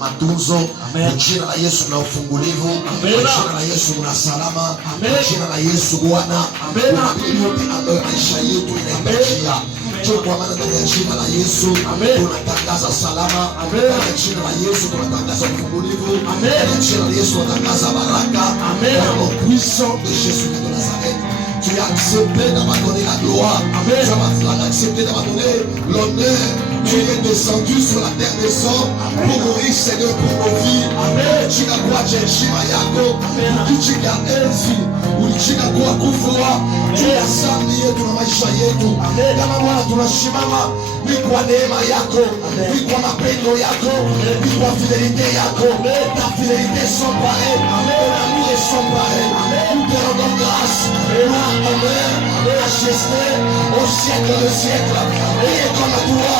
matunzo, jina la Yesu na ufungulivu, jina la Yesu na salama, jina la Yesu Bwana. Yote ambayo maisha yetu inahitajia. Kwa maana ndani ya jina la Yesu tunatangaza salama, ndani ya jina la Yesu tunatangaza ufungulivu, ndani ya jina la Yesu tunatangaza baraka. Au nom puissant de Jésus de Nazareth, tu as accepté d'abandonner la gloire, tu as accepté d'abandonner l'honneur. Tu es descendu sur la terre des hommes pour mourir, Seigneur, pour nos vies. Ulichika kwa heshima yako, ulichika enzi, ulichika kwa kufua juu ya dhambi yetu na maisha yetu. Kama Bwana tunasimama ni kwa neema yako, ni kwa mapendo yako, ni kwa fidelite yako. Ta fidelite sans pareil, ton amour est sans pareil. Nous te rendons grâce, gloire, honneur, majesté au siècle des siècles. Et comme toi,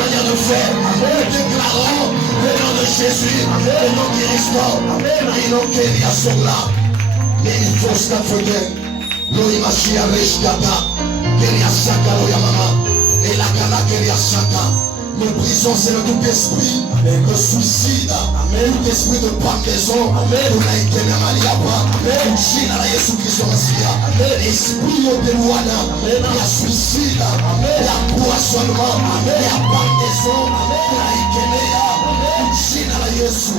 manière de faire, nous déclarons le nom de Jésus, le nom qui restaure, le nom qui est à son là. Mais il faut s'affoler, nous imaginer Reshkata, Kelia Saka, Oyamama, et la Kala Kelia Saka. Nous brisons, c'est le tout esprit de suicide, tout esprit de pendaison, pour la éternelle Maliapa, China, la Yesu Christ, l'esprit de Luana, la suicide, la poissonnement, la pendaison, la éternelle China, la Yesu,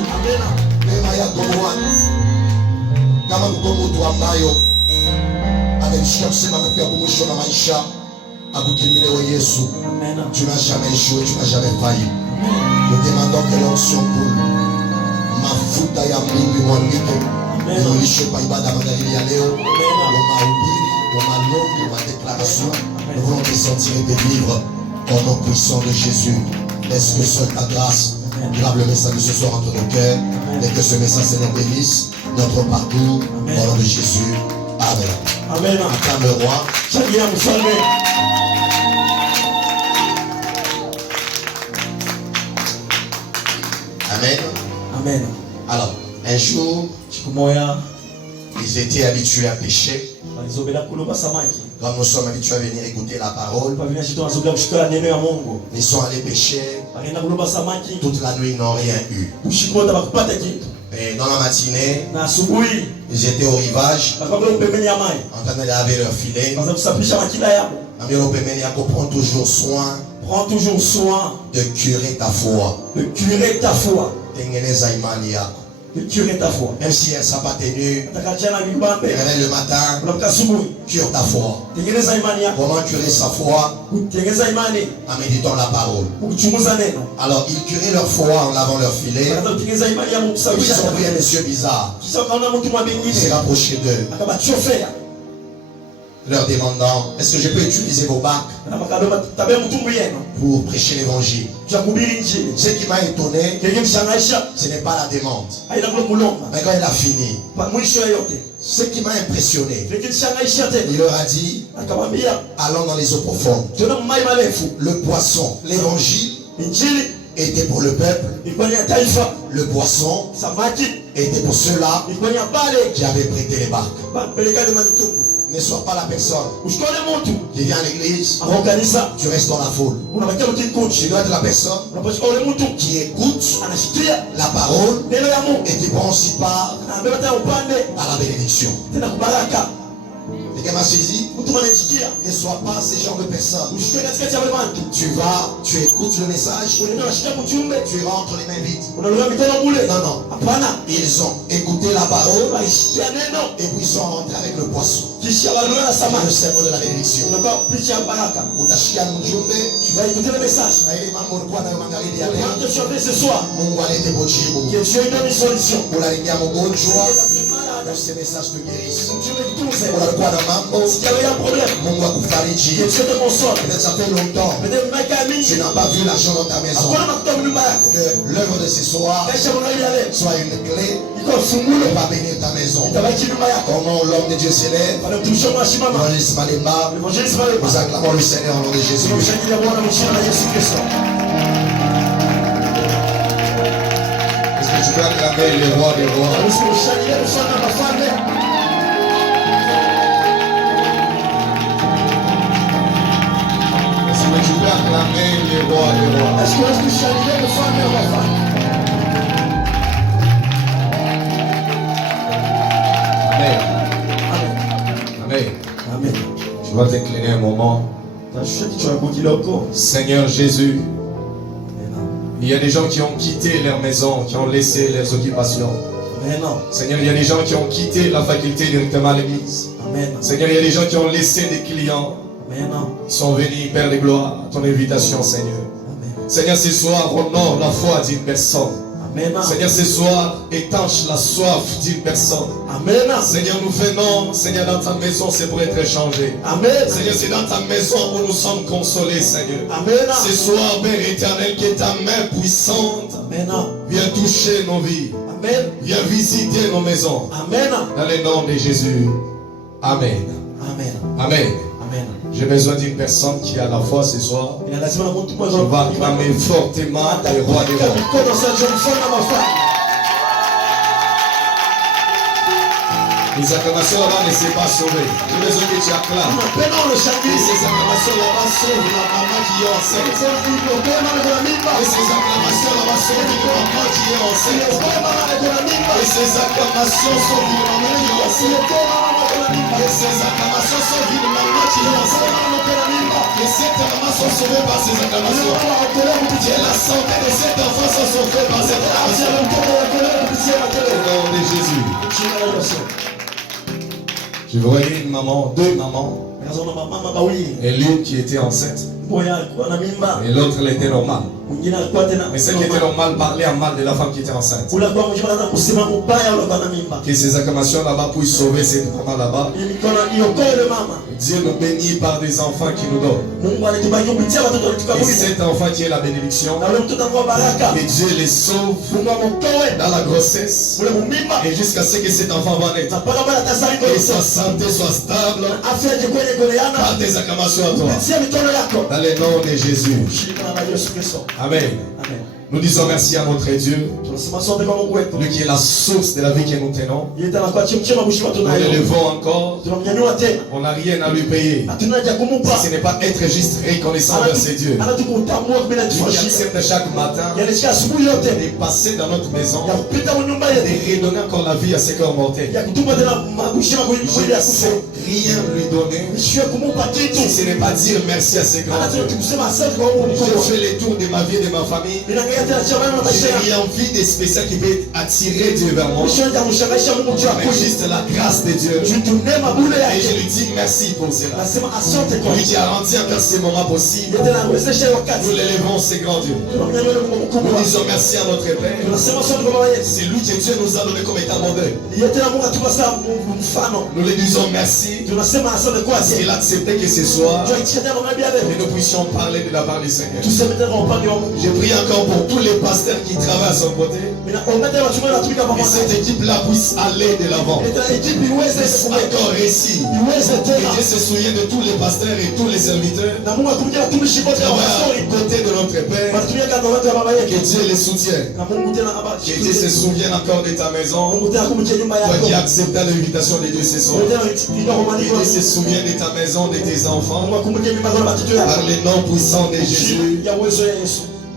Nema ya Gomwana, kama mgomo tu ambayo amemshika kusema amefika kumwisho na maisha. Akukimbilie Yesu. Tu n'as jamais échoué, tu n'as jamais failli. Nous demandons que l'onction coule. Mafuta ya Mungu imwagike. Inulishe kwa ibada magharibi ya leo. Kwa mahubiri, kwa maombi, kwa déclaration. Nous voulons te sentir et te vivre au nom puissant de Jésus. Laisse que seule ta grâce grave le message de ce soir entre nos cœurs. Et que ce message Seigneur bénisse notre parcours au nom de Jésus. Amen. Amen. Acclame le roi. Amen. Amen. Alors, un jour, ils étaient habitués à pêcher. Comme nous sommes habitués à venir écouter la parole, ils sont allés pêcher. Toute la nuit, ils n'ont rien eu. Et dans la matinée, ils étaient au rivage, en train de laver leur filet. Prends toujours soin de curer ta foi. De curer ta foi. De curer ta foi. Même si elle ne sera pas tenue, réveille le matin, cure ta foi. Comment curer sa foi? En méditant la parole. Alors ils curaient leur foi en lavant leur filet. Ils ont vu un monsieur bizarre. Il s'est rapproché d'eux, leur demandant: est-ce que je peux utiliser vos barques pour prêcher l'évangile? Ce qui m'a étonné, ce n'est pas la demande, mais quand il a fini, ce qui m'a impressionné, il leur a dit: allons dans les eaux profondes. Le poisson, l'évangile était pour le peuple. Le poisson était pour ceux-là qui avaient prêté les barques. Ne sois pas la personne qui vient à l'église, tu restes dans la foule. Tu dois être la personne qui écoute la parole et qui prend aussi part à la bénédiction. Quelqu'un m'a saisi? Ne sois pas ce genre de personne. Tu vas, tu écoutes le message, tu rentres les mains vides. Non, non. Ils ont écouté la parole et puis ils sont rentrés avec le poisson. Le symbole de la bénédiction. Tu vas écouter le message. Ce soir, que Dieu donne une solution. Ce message te guérisse. Si tu avais un problème, que Dieu te console. Peut-être ça fait longtemps, tu n'as pas vu l'argent dans ta maison. Que l'œuvre de ce soir soit une clé et va bénir ta maison. Comment l'homme de Dieu s'élève, l'évangéliste Malemba, nous acclamons le Seigneur au nom de Jésus. Tu peux acclamer le roi des rois. Est-ce que tu peux acclamer le roi des rois? Est-ce que tu peux chanter le roi des rois? Tu vas t'incliner un moment. Seigneur Jésus, il y a des gens qui ont quitté leur maison, qui ont laissé leurs occupations. Seigneur, il y a des gens qui ont quitté la faculté directement à l'église. Seigneur, il y a des gens qui ont laissé des clients. Ils sont venus, Père de gloire, à ton invitation, Seigneur. Seigneur, ce soir, honore la foi d'une personne. Seigneur, ce soir, étanche la soif d'une personne. Seigneur, nous venons, Seigneur, dans ta maison, c'est pour être échangé. Seigneur, c'est dans ta maison où nous sommes consolés, Seigneur. Ce soir, Père éternel, que ta main puissante viens toucher nos vies. Viens visiter nos maisons. Dans le nom de Jésus. Amen. Amen. J'ai besoin d'une personne qui a la foi ce soir. Qui va acclamer fortement le roi des rois. Les acclamations là-bas ne s'est pas sauvées. J'ai besoin que tu acclames. Et ces acclamations là-bas sauvent la maman qui est enceinte. Et ces acclamations là-bas sauvent la maman qui est enceinte. Et ces acclamations sauvent la maman qui est enceinte. Et ces acclamations sauvent la maman qui est enceinte. Et cette maman sont sauvées par ces acclamations. Et la santé de cet enfant sont sauvées par cette acclamation. Au nom de Jésus. Je voyais une maman, deux mamans, et l'une qui était enceinte, et l'autre elle était normale. Mais celle qui était normale parlait en mal de la femme qui était enceinte. Que ces acclamations là-bas puissent sauver cette maman là-bas. Dieu nous bénit par des enfants qui nous donnent. Et cet enfant qui est la bénédiction, que Dieu les sauve dans la grossesse et jusqu'à ce que cet enfant va naître. Et sa santé soit stable par des acclamations à toi. Dans le nom de Jésus. Amen. Nous disons merci à notre Dieu, lui qui est la source de la vie que nous tenons. Nous l'élevons encore. On n'a rien à lui payer. Si ce n'est pas être juste reconnaissant vers ses dieux. Lui qui accepte chaque matin de passer dans notre maison, de redonner encore la vie à ses corps mortels. Je ne sais rien lui donner si ce n'est pas dire merci à ses grands dieux. Je fais les tours de ma vie et de ma famille. J'ai envie de spécial qui peut attirer Dieu vers moi. Mais juste la grâce de Dieu. Et je lui dis merci pour cela. Lui qui a rendu encore ces moments possibles. Nous l'élevons, ces grands dieux. Nous disons merci à notre Père. C'est lui que Dieu nous a donné comme état modèle. Nous lui disons merci. Parce qu'il a accepté que ce soir et nous puissions parler de la part du Seigneur. Je prie encore pour tous les pasteurs qui travaillent à son côté. Et cette équipe-là puisse aller de l'avant. Encore réussir. Que Dieu se souvienne de tous les pasteurs et tous les serviteurs qui travaillent à côté de notre Père. Que Dieu les soutienne. Que Dieu se souvienne encore de ta maison. Toi qui acceptes l'invitation de Dieu ce soir. Que Dieu se souvienne de ta maison, de tes enfants. Par le nom puissant de Jésus.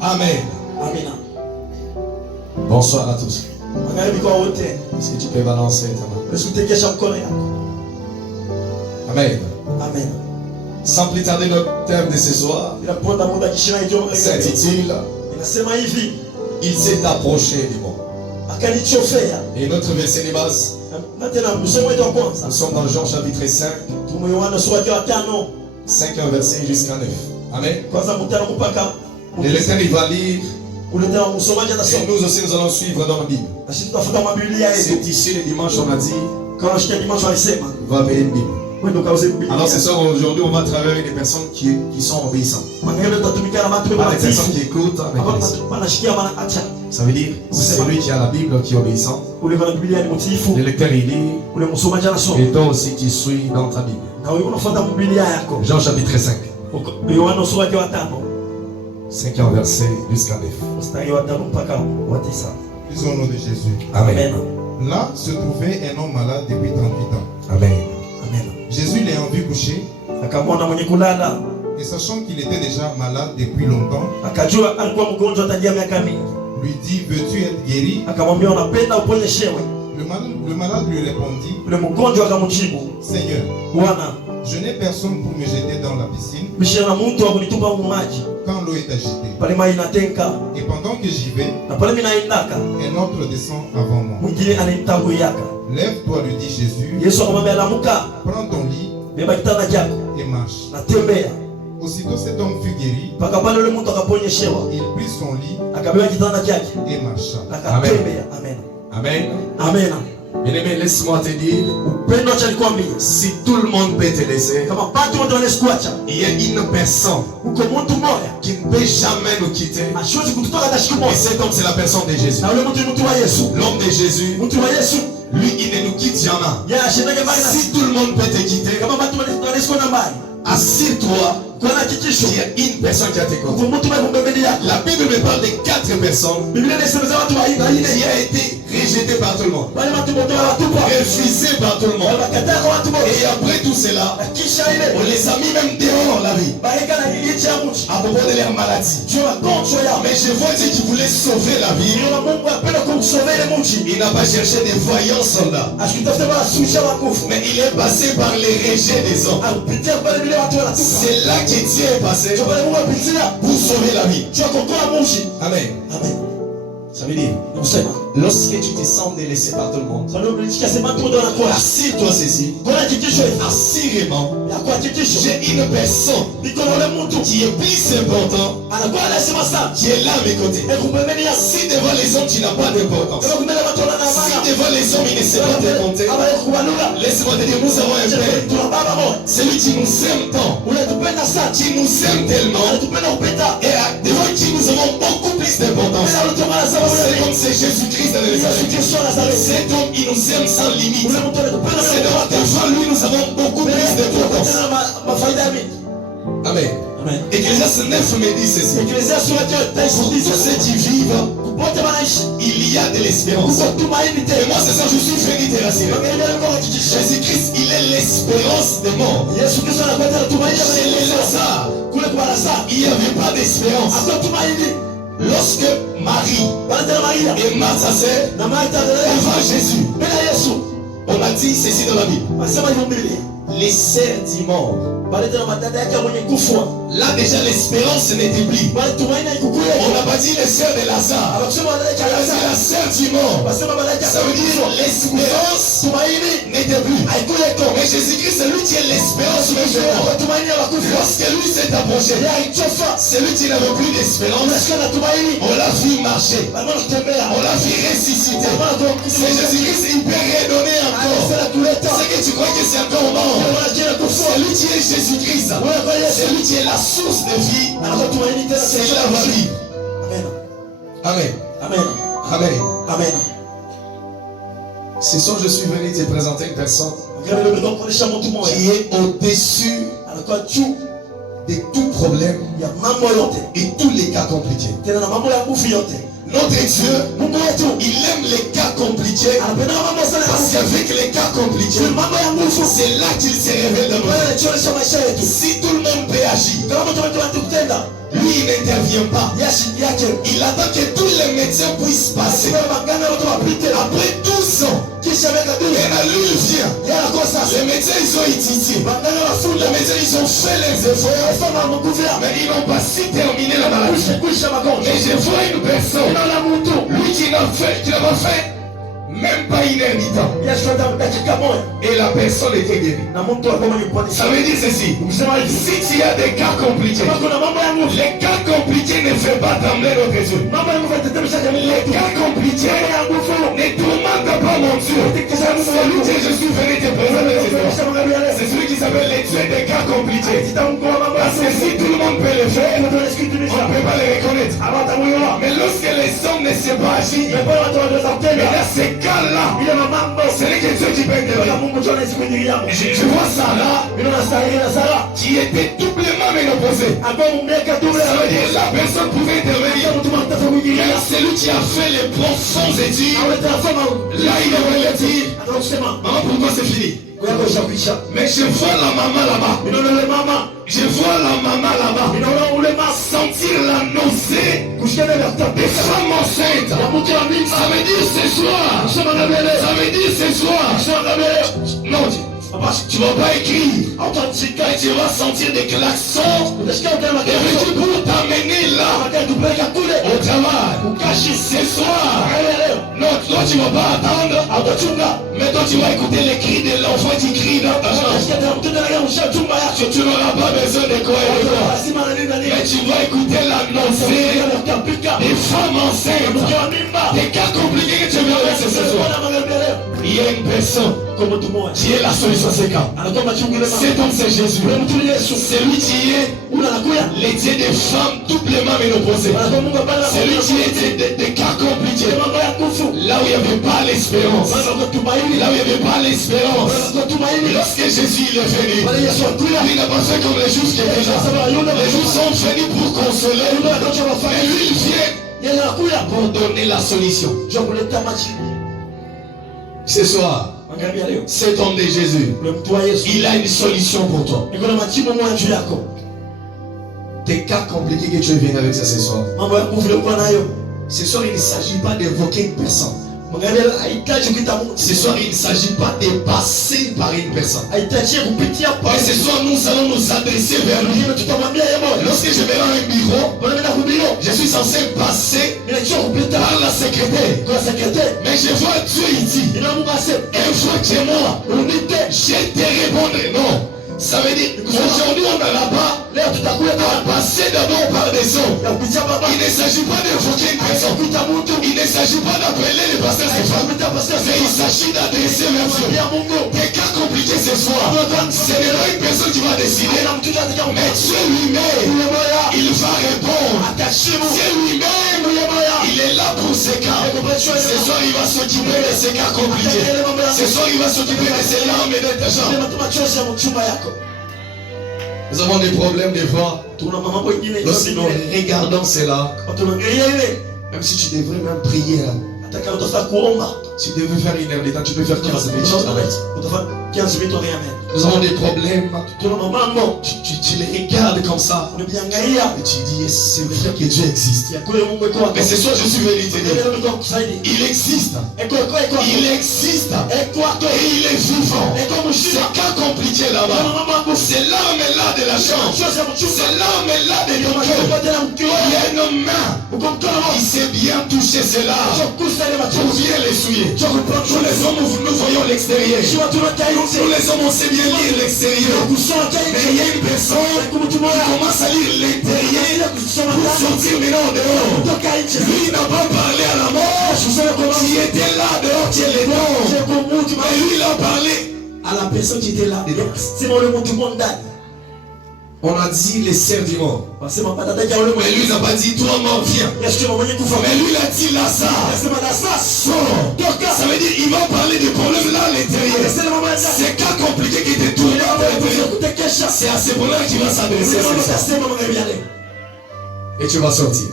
Amen. Bonsoir à tous. Si tu peux balancer ta main. Amen. Sans plus tarder, notre thème de ce soir s'intitule Il s'est approché du bon. Et notre verset de base, nous sommes dans Jean chapitre 5, 5 verset jusqu'à 9. Amen. Le lecteur il va lire. Et nous aussi nous allons suivre dans la Bible. C'est ici le dimanche on a dit va payer une Bible. Alors ce soir aujourd'hui on va travailler avec des personnes qui sont obéissantes. Pas des personnes qui écoutent mais ça veut dire c'est celui qui a la Bible qui est obéissant. Le lecteur il lit et toi aussi tu suis dans ta Bible. Jean chapitre 5. 5e verset jusqu'à 9. Disons au nom de Jésus. Amen. Là se trouvait un homme malade depuis 38 ans. Amen. Jésus l'a vu coucher. Et sachant qu'il était déjà malade depuis longtemps, lui dit, veux-tu être guéri? Le malade lui répondit, Seigneur, Je n'ai personne pour me jeter dans la piscine quand l'eau est agitée. Et pendant que j'y vais, un autre descend avant moi. Lève-toi, lui dit Jésus. Prends ton lit et marche. Aussitôt cet homme fut guéri. Il prit son lit et marcha. Amen. Amen. Amen. Bien-aimé, laisse-moi te dire, si tout le monde peut te laisser, il y a une personne qui ne peut jamais nous quitter. Et cet homme, c'est la personne de Jésus. L'homme de Jésus, lui, il ne nous quitte jamais. Si tout le monde peut te quitter, assure-toi qu'il y a une personne qui a été contre. La Bible me parle de 4 personnes qui a été rejetée par tout le monde, refusée par tout le monde. Et après tout cela, on les a mis même dehors la vie à propos de leur maladie. Mais je vois Dieu qui voulait sauver la vie. Il n'a pas cherché des voyants soldats, mais il est passé par les rejets des hommes. C'est là que Dieu est passé pour sauver la vie. Amen. Amen. Ça veut dire, lorsque tu te sens délaissé par tout le monde, assure-toi ceci, assurément, j'ai une personne qui est plus importante, qui est là à mes côtés. Si devant les hommes tu n'as pas d'importance, si devant les hommes il ne sait pas te compter, laisse-moi te dire, nous avons un Père, celui qui nous aime tant, qui nous aime tellement, et devant qui nous avons beaucoup plus d'importance. C'est comme c'est Jésus-Christ dans les Nazareth. Cet homme, il nous aime sans limite. C'est devant lui, nous avons beaucoup plus d'importance. Amen. Ecclésiaste 9 me dit ceci. Pour tous ceux qui vivent, il y a de l'espérance. Et moi, c'est ça, je suis venu te rassurer. Jésus-Christ, il est l'espérance des morts. Chez les Lazare, il n'y avait pas d'espérance. Lorsque Marie et Marthe, sa sœur, devant Jésus, on a dit ceci dans la Bible. Les sœurs du mort. Là déjà l'espérance n'était plus. On n'a pas dit les sœurs de Lazare. On a dit la sœur du mort. Ça veut dire l'espérance n'était plus. Mais Jésus-Christ, c'est lui qui est l'espérance même de mort. Lorsque lui s'est approché, c'est lui qui n'avait plus d'espérance. On l'a vu marcher. On l'a vu ressusciter. C'est Jésus-Christ, il peut redonner encore. C'est que tu crois que c'est encore mort. C'est lui qui est Jésus-Christ. C'est lui qui est la source de vie. C'est la vie. Amen. Amen. Amen. Amen. Ce soir, je suis venu te présenter une personne qui est au-dessus de tout problème et tous les cas compliqués. Notre Dieu, il aime les cas compliqués parce qu'avec les cas compliqués, c'est là qu'il se révèle dans nous. Si tout le monde peut agir, lui il n'intervient pas. Il attend que tous les médecins puissent passer. Après 12 ans, et là lui il vient. Les médecins ils ont étudié. Les médecins ils ont fait les efforts. Mais ils n'ont pas si terminé la maladie. Mais je vois une personne, lui qui n'a pas fait même pas une heure du temps. Et la personne était guérie. Ça veut dire ceci. Si tu as des cas compliqués, les cas compliqués ne font pas trembler notre Dieu. Les cas compliqués ne tourmentent pas mon Dieu. C'est lui que je suis venu te présenter. C'est celui qui s'appelle le Dieu des cas compliqués. Parce que si tout le monde peut le faire, on ne peut pas le reconnaître. Mais lorsque les hommes ne savent pas agir, mais là c'est là, c'est que Dieu qui peut intervenir. Je vois Sarah qui était doublement ménopausée. Ça veut dire la personne pouvait intervenir. Mais c'est lui qui a fait les profonds études. Là il aurait dit, maman pourquoi c'est fini? Mais je vois la maman là-bas. Je vois la maman là-bas. Sentir la nausée des femmes enceintes. Ça veut dire ce soir. Ça veut dire ce soir. Non, Tu vas pas écrire. Et tu vas sentir des klaxons. Et pour t'amener là, au travail, ce soir. Non, toi tu vas pas attendre. Mais toi tu vas écouter les cris de l'enfant qui crie dans ta chambre. Tu n'auras pas besoin de quoi et de quoi. Mais tu vas écouter l'annoncer des femmes enceintes. Des cas compliqués que tu verras ce soir. Il y a une personne qui est la solution à ces cas. Cet homme c'est Jésus. C'est lui qui est les dieux des femmes doublement ménopausées. C'est lui qui est des cas compliqués. Là où il n'y avait pas l'espérance. Là où il n'y avait pas l'espérance. Lorsque Jésus il est venu, il n'a pas fait comme les Juifs qui étaient là. Les Juifs sont venus pour consoler. Mais lui il vient pour donner la solution. Ce soir, cet homme de Jésus, il a une solution pour toi. Tes cas compliqués que tu viens avec ça ce soir. Ce soir, il ne s'agit pas d'évoquer une personne. Ce soir, il ne s'agit pas de passer par une personne. Et ce soir, nous allons nous adresser vers lui. Lorsque je vais dans un bureau, je suis censé passer par la secrétaire. Mais je vois Dieu ici. Un jour chez moi, je te répondrai non. Ça veut dire qu'aujourd'hui on n'a pas à passer d'abord par des hommes. Il ne s'agit pas d'évoquer une personne. Il ne s'agit pas d'appeler les pasteurs Stéphane. Mais il s'agit d'adresser vers Dieu. Des cas compliqués ce soir. Ce n'est pas une personne qui va décider. Mais Dieu lui-même, il va répondre. Dieu lui-même, il est là pour ces cas. Ce soir il va s'occuper de ces cas compliqués. Ce soir il va s'occuper de ces larmes et de tes gens. Nous avons des problèmes des fois. Lorsque nous regardons cela, même si tu devrais même prier là, tu devrais faire une heure de temps, tu peux faire 15 minutes. Nous avons des problèmes. Tu les regardes comme ça. Et tu dis, c'est vrai que Dieu existe. Mais ce soir, je suis venu te dire, il existe. Il existe. Et il est vivant. C'est un cas compliqué là-bas. C'est l'arme-là de la chambre. C'est l'arme-là de ton cœur. Il y a une main qui sait bien toucher cela pour bien les souiller. Nous les hommes, nous voyons l'extérieur. Nous les hommes, on sait bien lire l'extérieur. Mais il y a une personne qui commence à lire l'intérieur pour sortir maintenant dehors. Lui n'a pas parlé à la mort qui était là dehors, qui est les dents. Mais lui il a parlé à la personne qui était là dedans. On a dit les serfs du mort. Mais lui n'a pas dit toi mort viens. Mais lui il a dit Lazare sors. Ça veut dire il va parler des problèmes là à l'intérieur. C'est cas compliqué qui te tourne à l'intérieur. C'est à ces problèmes qu'il va s'adresser. Et tu vas sortir.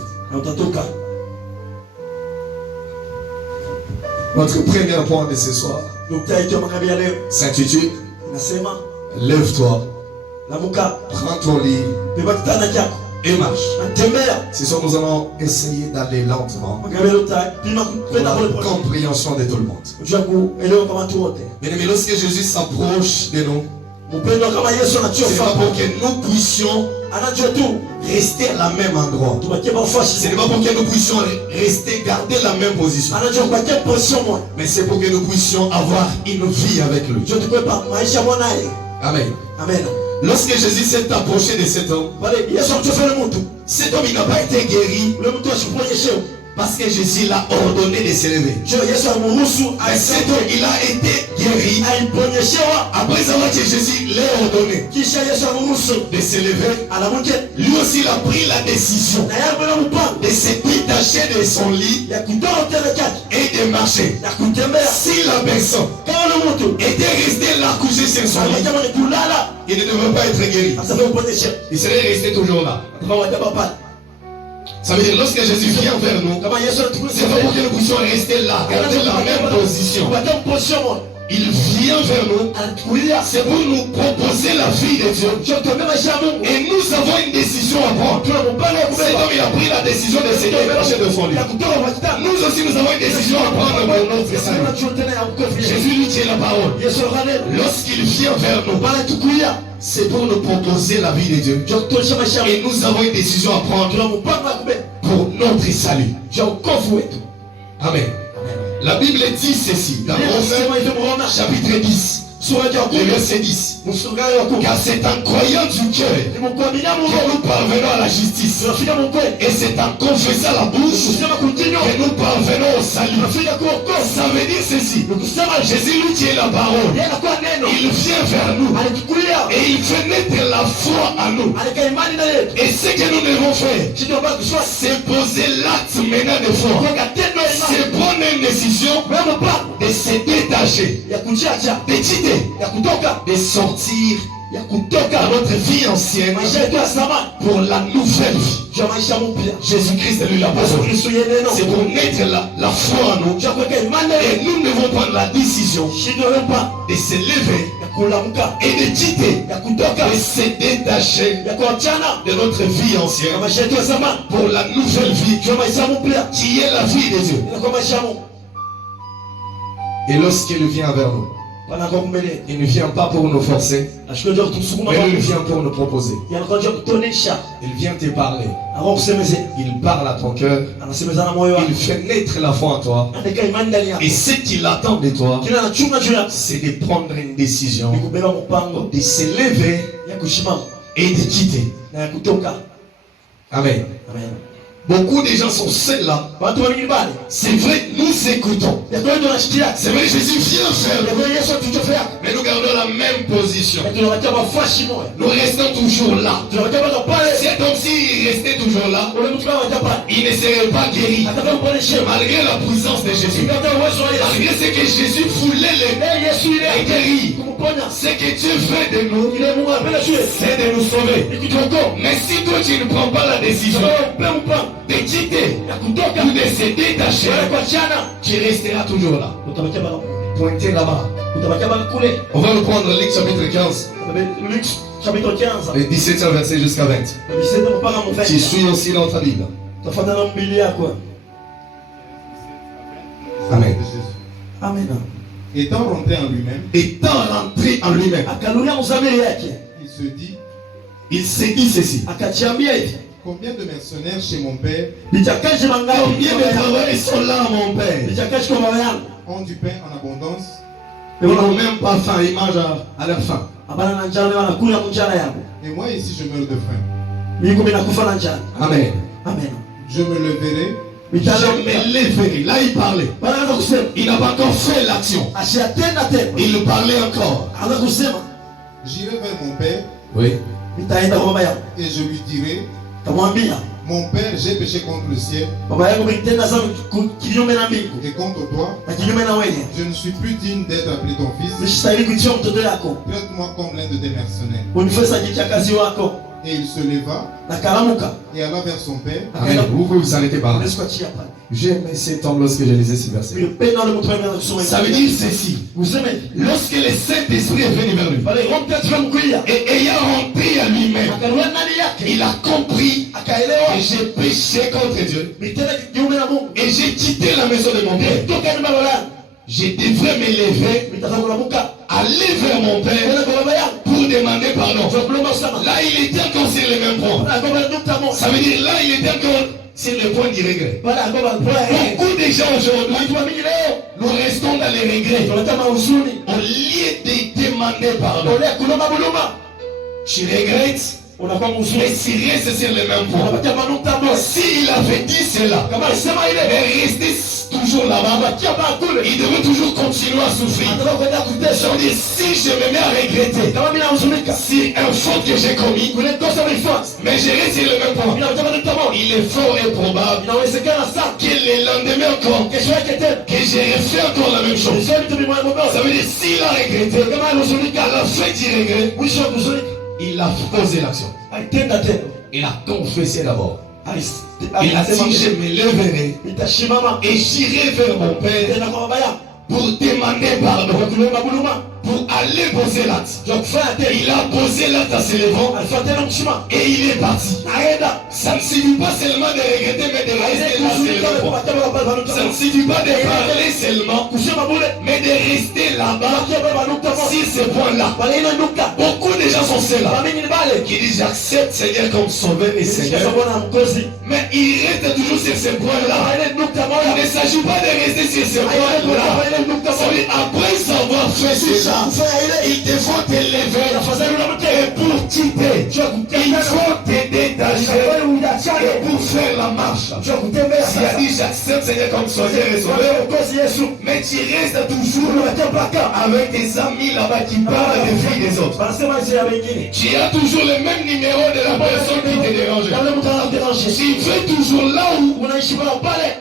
Notre premier point de ce soir s'intitule lève-toi. Prends ton lit et marche. Ce soir, nous allons essayer d'aller lentement pour la compréhension de tout le monde. Mais lorsque Jésus s'approche de nous, c'est pas pour que nous puissions rester à la même endroit. Ce n'est pas pour que nous puissions rester, garder la même position. Mais c'est pour que nous puissions avoir une vie avec lui. Amen. Lorsque Jésus s'est approché de cet homme, cet homme il n'a pas été guéri parce que Jésus l'a ordonné de s'élever. Cet homme il a été guéri après avoir que Jésus l'a ordonné de s'élever. Lui aussi il a pris la décision de se détacher de son lit et de marcher. Si la personne était restée là couchée sur son lit, il ne devrait pas être guéri. Il serait resté toujours là. Ça veut dire lorsque Jésus vient vers nous, c'est pas pour que nous puissions rester là, garder la même position. Il vient vers nous. C'est pour nous proposer la vie de Dieu. Et nous avons une décision à prendre. Cet homme, il a pris la décision de se détacher de son lit. Nous aussi, nous avons une décision à prendre pour notre salut. Jésus lui dit la parole. Lorsqu'il vient vers nous, c'est pour nous proposer la vie de Dieu. Et nous avons une décision à prendre pour notre salut. Amen. La Bible dit ceci dans Romains chapitre 10. Le verset 10. Car c'est en croyant du cœur que nous parvenons à la justice. Et c'est en confessant la bouche que nous parvenons au salut. Ça veut dire ceci. Jésus lui dit la parole. Il vient vers nous. Et il fait naître la foi en nous. Et ce que nous devons faire, c'est poser l'acte maintenant de foi. C'est prendre une décision de se détacher, de quitter, de sortir dans notre vie ancienne pour la nouvelle vie. Jésus-Christ est lui la parole. C'est pour mettre la foi en nous. Et nous devons prendre la décision de se lever et de quitter, de se détacher de notre vie ancienne pour la nouvelle vie qui est la vie de Dieu. Et lorsqu'il vient vers nous, il ne vient pas pour nous forcer, mais il vient pour nous proposer. Il vient te parler. Il parle à ton cœur. Il fait naître la foi en toi. Et ce qu'il attend de toi, c'est de prendre une décision, de se lever et de quitter. Amen. Beaucoup de gens sont seuls là. C'est vrai, nous écoutons. C'est vrai, Jésus vient faire. Mais nous gardons la même position. Nous restons toujours là. C'est comme s'il restait toujours là, il ne serait pas guéri. Malgré la puissance de Jésus. Malgré ce que Jésus voulait les guérir. Ce que Dieu fait de nous, c'est de nous sauver. Mais si toi tu ne prends pas la décision de quitter ou de se détacher, tu resteras toujours là. Pointez là-bas. On va reprendre Luc chapitre 15. Le 17e verset jusqu'à 20. Tu suis aussi dans ta Bible. Amen. Amen. Étant rentré en lui-même, il se dit ceci. combien de mercenaires chez mon père Combien de travailleurs sont là, mon père, ont du pain en abondance ils n'ont même pas faim, ils mangent à leur faim. et moi ici je meurs de faim. Amen. Je me leverai. Je me lèverai. Là il parlait. Il n'a pas encore fait l'action. Il parlait encore. J'irai vers mon père. Oui. Et je lui dirai, mon père, j'ai péché contre le ciel et contre toi. Je ne suis plus digne d'être appelé ton fils. Traite-moi comme l'un de tes mercenaires. Et il se leva et alla vers son père. Amen. Vous pouvez vous arrêter par là. J'ai aimé cet homme lorsque je lisais ce verset. Ça veut dire ceci. Lorsque le Saint-Esprit est venu vers lui et ayant rentré à lui-même, il a compris que j'ai péché contre Dieu et j'ai quitté la maison de mon père. Je devrais me lever, aller vers mon père pour demander pardon. Là il était encore sur le même point. Ça veut dire là il était encore sur le point du regret. Beaucoup de gens aujourd'hui, nous restons dans les regrets au lieu de demander pardon. Tu regrettes, mais si reste sur le même point. S'il avait dit cela, mais rester toujours là-bas, il devait toujours continuer à souffrir. Je dis, si je me mets à regretter, si un faute que j'ai commis, mais je reste sur le même point, il est fort et probable que le lendemain encore, que j'ai refait encore la même chose. Ça veut dire, s'il a regretté, à la fin du regret, il a posé l'action. Il a confessé d'abord. Il a dit, je me lèverai et j'irai vers mon père pour demander pardon, pour aller poser l'acte. Il a posé l'acte à ses lèvres et il est parti. Ça ne suffit pas seulement de regretter, mais de rester là. Ça ne suffit pas de parler seulement, mais de rester là-bas sur ce point-là. Beaucoup de gens sont ceux-là qui disent j'accepte Seigneur comme sauveur et Seigneur, mais il reste toujours sur ce point-là. Il ne s'agit pas de rester sur ce point-là. Après savoir fait cela, il te faut te lever et pour quitter, il faut te détacher et pour faire la marche. Tu as dit j'accepte Seigneur comme sauveur et sauveur, mais tu restes toujours avec tes amis là-bas qui parlent des vies des autres. Tu as toujours le même numéro de la personne qui te dérange. Tu fais toujours là où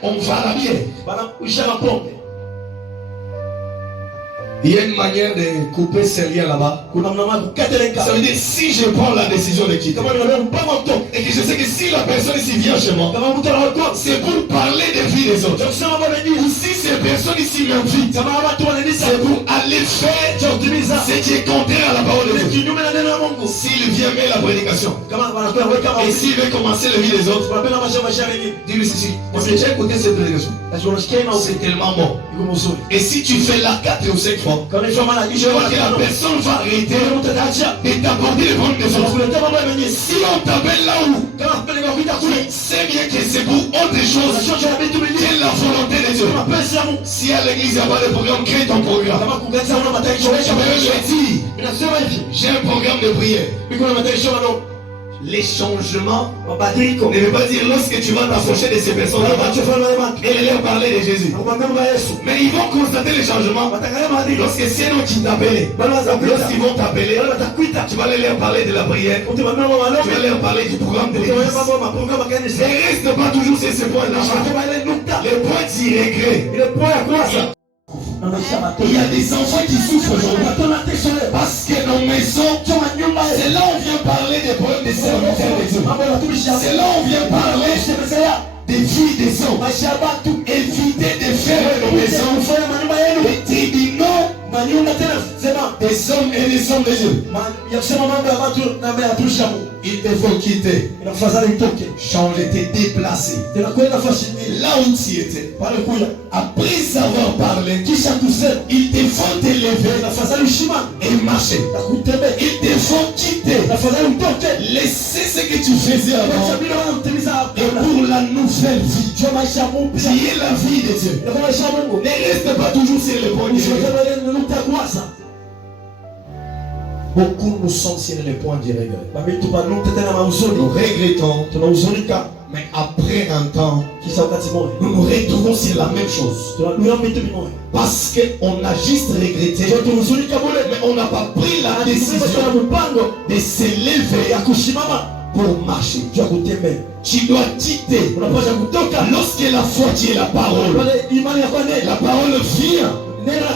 on va la bien. Il y a une manière de couper ces liens là-bas. Ça veut dire si je prends la décision de quitter et que je sais que si la personne ici vient chez moi, c'est pour parler des vies des autres. Ou si ces personnes ici m'invitent, c'est pour aller faire ce qui est contraire à la parole de Dieu. S'il vient mettre la prédication et s'il veut commencer la vie des autres, dis-lui ceci. J'ai écouté cette prédication. C'est tellement bon. Et si tu fais la 4 ou 5 fois, je vois que la personne va arrêter de t'apporter les bonnes des autres. Si on t'appelle là où, c'est bien que c'est pour autre chose que la volonté de Dieu. Si à l'église il n'y a pas de programme, crée ton programme. J'ai un programme de prière. Les changements ne veut pas dire lorsque tu vas t'approcher de ces personnes et leur parler de Jésus. Mais ils vont constater les changements lorsque c'est nous qui t'appellent. Lorsqu'ils vont t'appeler, tu vas leur parler de la prière, tu vas leur parler du programme de l'église. Ne reste pas toujours sur ce point-là. Les points d'y regret. Il y a des enfants qui souffrent aujourd'hui parce que nos maisons, c'est là où on vient parler des problèmes des serviteurs de Dieu. C'est là où on vient parler des filles des hommes. Éviter de faire nos maisons des tribunaux des hommes et des hommes de Dieu. Il te faut quitter, changer, te déplacer là où tu étais. Après avoir parlé, il te faut te lever et marcher. Il te faut quitter, laisser ce que tu faisais avant et pour la nouvelle vie qui est la vie de Dieu. Ne reste pas toujours sur le point de vue. Beaucoup nous sommes sur le point du regret. Nous regrettons, mais après un temps, nous nous retrouvons sur la même chose. Parce qu'on a juste regretté, mais on n'a pas pris la décision de se lever pour marcher. Tu dois quitter. Lorsque la foi qui est la parole vient,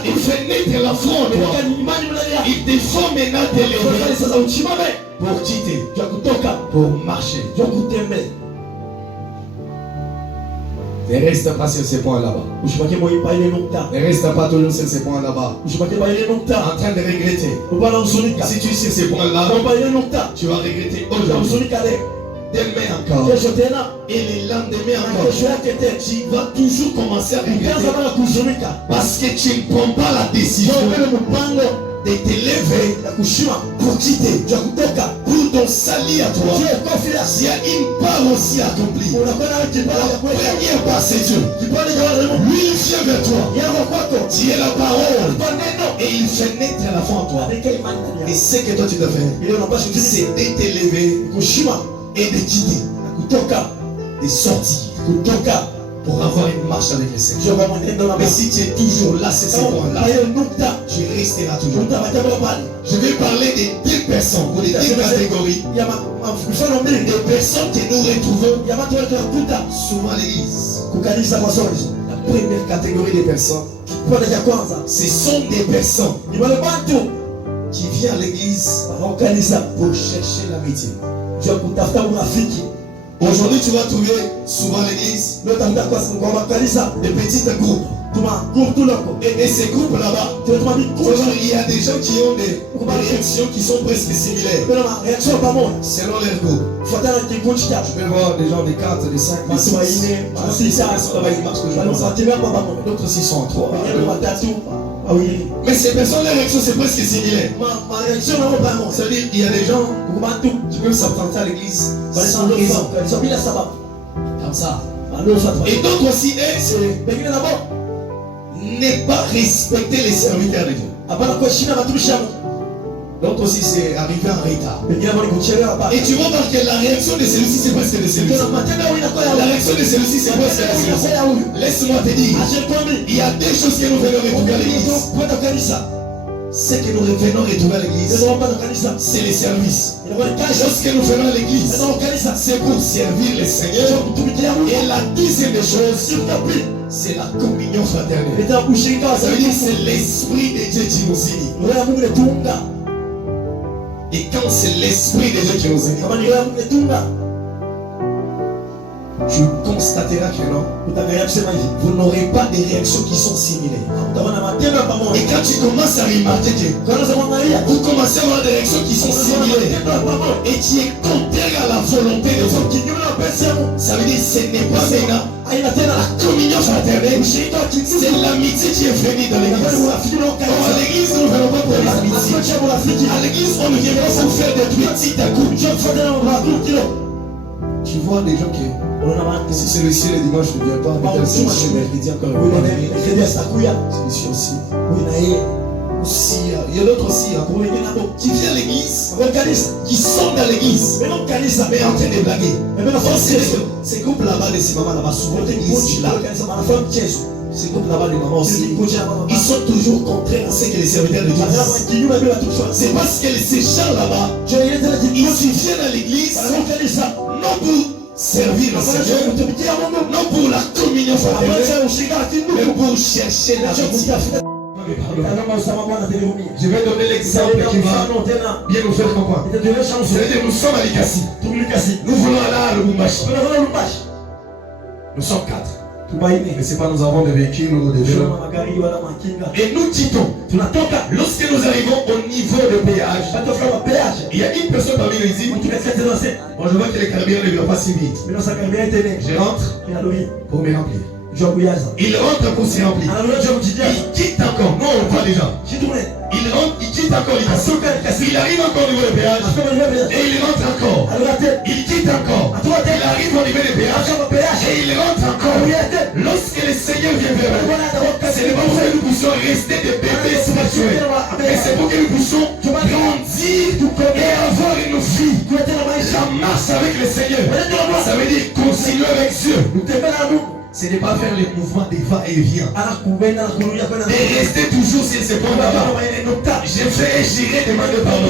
il fait naître la foi en toi. Il te faut maintenant te lever pour quitter, pour marcher. Ne reste pas sur ce point là-bas. Ne reste pas toujours sur ce point là-bas. En train de regretter. Si tu es sur ce point là, tu vas regretter aujourd'hui. Demain encore. Et le lendemain encore. Tu vas toujours commencer à regretter. Parce que tu ne prends pas la décision de te lever pour quitter, pour ton salut à toi. Il y a une part aussi accomplie. La première part, c'est Dieu. Lui, il vient vers toi. Tu es la parole. Et il fait naître la foi en toi. Et ce que toi tu dois faire, c'est de te lever et de quitter, de sortir, pour avoir une marche avec le Seigneur. Mais si tu es toujours là, c'est ce point-là, tu resteras toujours. Je vais parler de deux personnes, ou de deux catégories. Des personnes que nous retrouvons souvent à l'église. La première catégorie de personnes, ce sont des personnes qui viennent à l'église pour chercher l'amitié. Aujourd'hui, tu vas trouver souvent à l'église des petits groupes. Et ces groupes là-bas, il y a des gens qui ont des réactions qui sont presque similaires. Selon leur goût. Je peux voir des gens des 4, des 5, des 6. D'autres aussi sont en 3. Mais ces personnes, leur réaction c'est presque similaire. C'est-à-dire qu'il y a des gens qui peuvent s'absenter à l'église sans raison. Comme ça. Et d'autres aussi, n'est pas respecter les serviteurs de Dieu. D'autres aussi, c'est arriver en retard. Et tu vois voir que la réaction de celui-ci, c'est presque de celui-ci. La réaction de celui-ci, c'est presque de celui-ci. Laisse-moi te dire, il y a deux choses que nous venons retrouver à l'église. Ce que nous venons retrouver à l'église, c'est les services. Lorsque nous venons à l'église, c'est pour servir le Seigneur. Et la deuxième des choses, c'est la communion fraternelle. Ça veut dire c'est l'esprit de Dieu qui nous unit. Et quand c'est l'esprit de Dieu qui nous unit, tu constateras que non, vous n'aurez pas des réactions qui sont similaires. Et quand tu commences à remarquer que vous commencez à avoir des réactions qui sont similaires et qui est contraire à la volonté de Dieu, ça veut dire que ce n'est pas maintenant la communion fraternelle, c'est l'amitié qui est venue dans l'église. À l'église, nous ne venons pas pour l'amitié. À l'église, on ne vient pas pour faire des petits à coups. Tu vois des gens qui, si celui-ci le dimanche ne vient pas, mais c'est mercredi encore. Celui-ci aussi. Aussi, il y a d'autres aussi qui viennent à l'église, qui sont dans l'église, mais en train de blaguer. Ces groupes là-bas, de ces mamans là-bas, souvent l'église là, ces groupes là-bas, les mamans aussi, ils sont toujours contraires à ce que les serviteurs de Dieu disent. C'est parce que ces gens là-bas, ils viennent à l'église, non pour servir le Seigneur, non pour la communion fraternelle, mais pour chercher la vérité. Je vais donner l'exemple qui va bien nous faire comprendre. C'est-à-dire nous sommes à Likasi. Nous voulons aller à Lubumbashi. Nous sommes 4. Mais c'est pas nous avons des véhicules ou des vélos. Et nous quittons. Lorsque nous arrivons au niveau de péage, il y a une personne parmi nous ici. Bon, je vois que les carburants ne viennent pas si vite. Je rentre pour me remplir. Il rentre pour se remplir. Il quitte encore. Nous on voit déjà. Il rentre, il quitte encore. Il arrive encore au niveau de péage. Et il rentre encore. Il quitte encore. Il arrive au niveau de péage. Et il rentre encore. Lorsque le Seigneur vient vers nous, ce n'est pas pour que nous puissions rester des bébés spirituels, mais c'est pour que nous puissions grandir et avoir une vie. La marche avec le Seigneur, ça veut dire continuer avec Dieu. Ce n'est pas faire les mouvements de va-et-vient. Et rester toujours sur ce point là-bas. Je fais et j'irai demander pardon.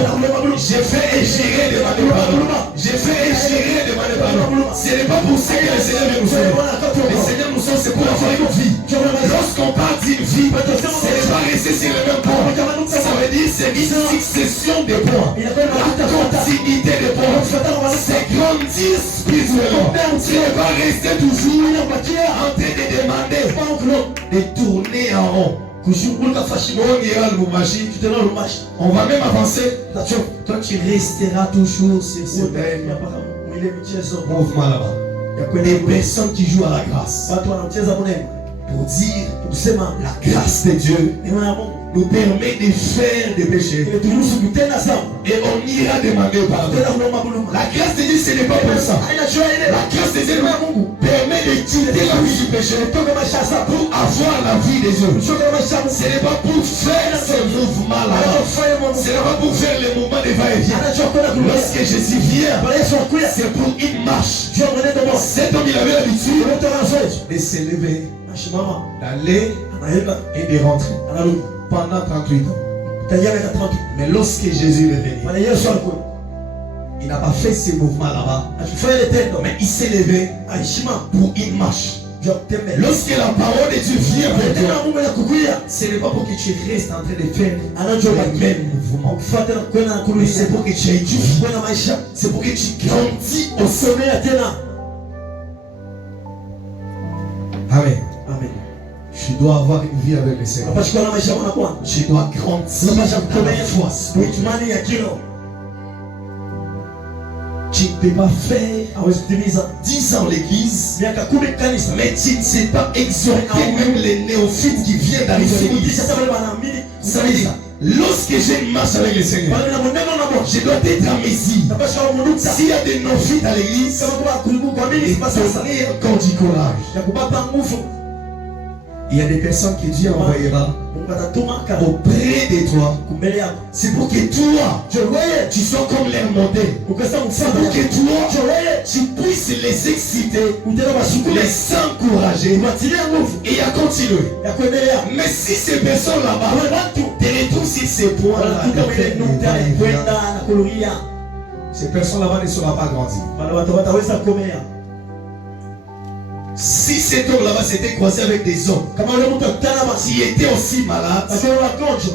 Je fais et j'irai demander pardon. Je fais et j'irai demander pardon. Ce n'est pas pour ça que le Seigneur vient nous sauver. Le Seigneur nous sauve, c'est pour avoir une vie. Lorsqu'on parle d'une vie, ce n'est pas rester sur le même point. Ça veut dire c'est une succession de points. La continuité de points. C'est grandir spirituellement. Ce n'est pas rester toujours en train de demander de tourner en rond. On va même avancer. Toi tu resteras toujours sur ce même mouvement là-bas. Il y a des personnes qui jouent à la grâce pour dire la grâce de Dieu nous permet de faire des péchés et on ira demander pardon. La grâce de Dieu ce n'est pas pour ça. La grâce de Dieu permet de quitter la vie du péché pour avoir la vie des hommes. Ce n'est pas pour faire ce mouvement là. Ce n'est pas pour faire les mouvements de va-et-vient. Lorsque Jésus vient, c'est pour une marche. Cet homme il avait l'habitude de s'élever, d'aller et de rentrer pendant 38 ans. Mais lorsque Jésus est venu, il n'a pas fait ces mouvements là-bas, mais il s'est levé pour une marche. Lorsque la parole de Dieu vient vers toi, ce n'est pas pour que tu restes en train de faire les mêmes mouvements. Mais c'est pour que tu aies du vie. C'est pour que tu grandis au sommet. Amen. Amen. Je Tu dois avoir une vie avec le Seigneur. Tu dois grandir dans la foi spirituelle. Tu ne peux pas faire 10 ans l'église, mais tu ne sais pas exhorter même les néophytes qui viennent d'arriver à l'église. Ça veut dire, lorsque je marche avec le Seigneur, je dois être à mesure. S'il y a des néophytes à l'église, donner encore du courage. Il y a des personnes que Dieu envoyera auprès de toi. C'est pour que toi, tu sois comme leur modèle. C'est pour que toi, tu puisses les exciter, les encourager et à continuer. Mais si ces personnes là-bas te retrouvent sur ces points-là, ces personnes là-bas ne seront pas grandir. Si cet homme là-bas s'était croisé avec des hommes, s'il était aussi malade,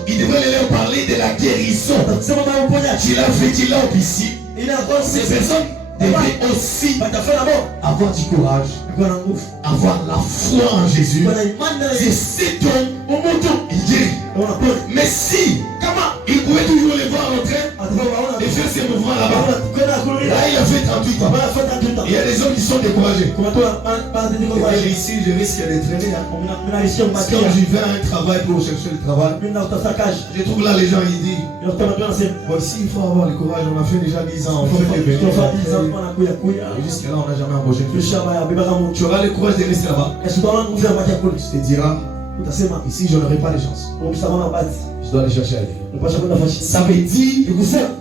il devrait leur parler de la guérison. Tu l'as fait, tu l'as ici. Ces personnes devaient aussi avoir du courage, avoir la foi en Jésus. C'est cet homme, il guérit. Mais si, il pouvait toujours les voir en train de faire ces mouvements là-bas. Là, il a fait 38 ans. Il y a des hommes qui sont découragés. Et ici, je risque de traîner. Parce que quand je vais à un travail pour chercher le travail, je trouve là les gens, ils disent voici, il faut avoir le courage. On a fait déjà 10 ans. On fait des et jusqu'à là, on n'a jamais embauché. Tu auras le courage de rester là-bas. Tu te diras ici, je n'aurai pas de chance. Je dois aller chercher ailleurs. Ça veut dire que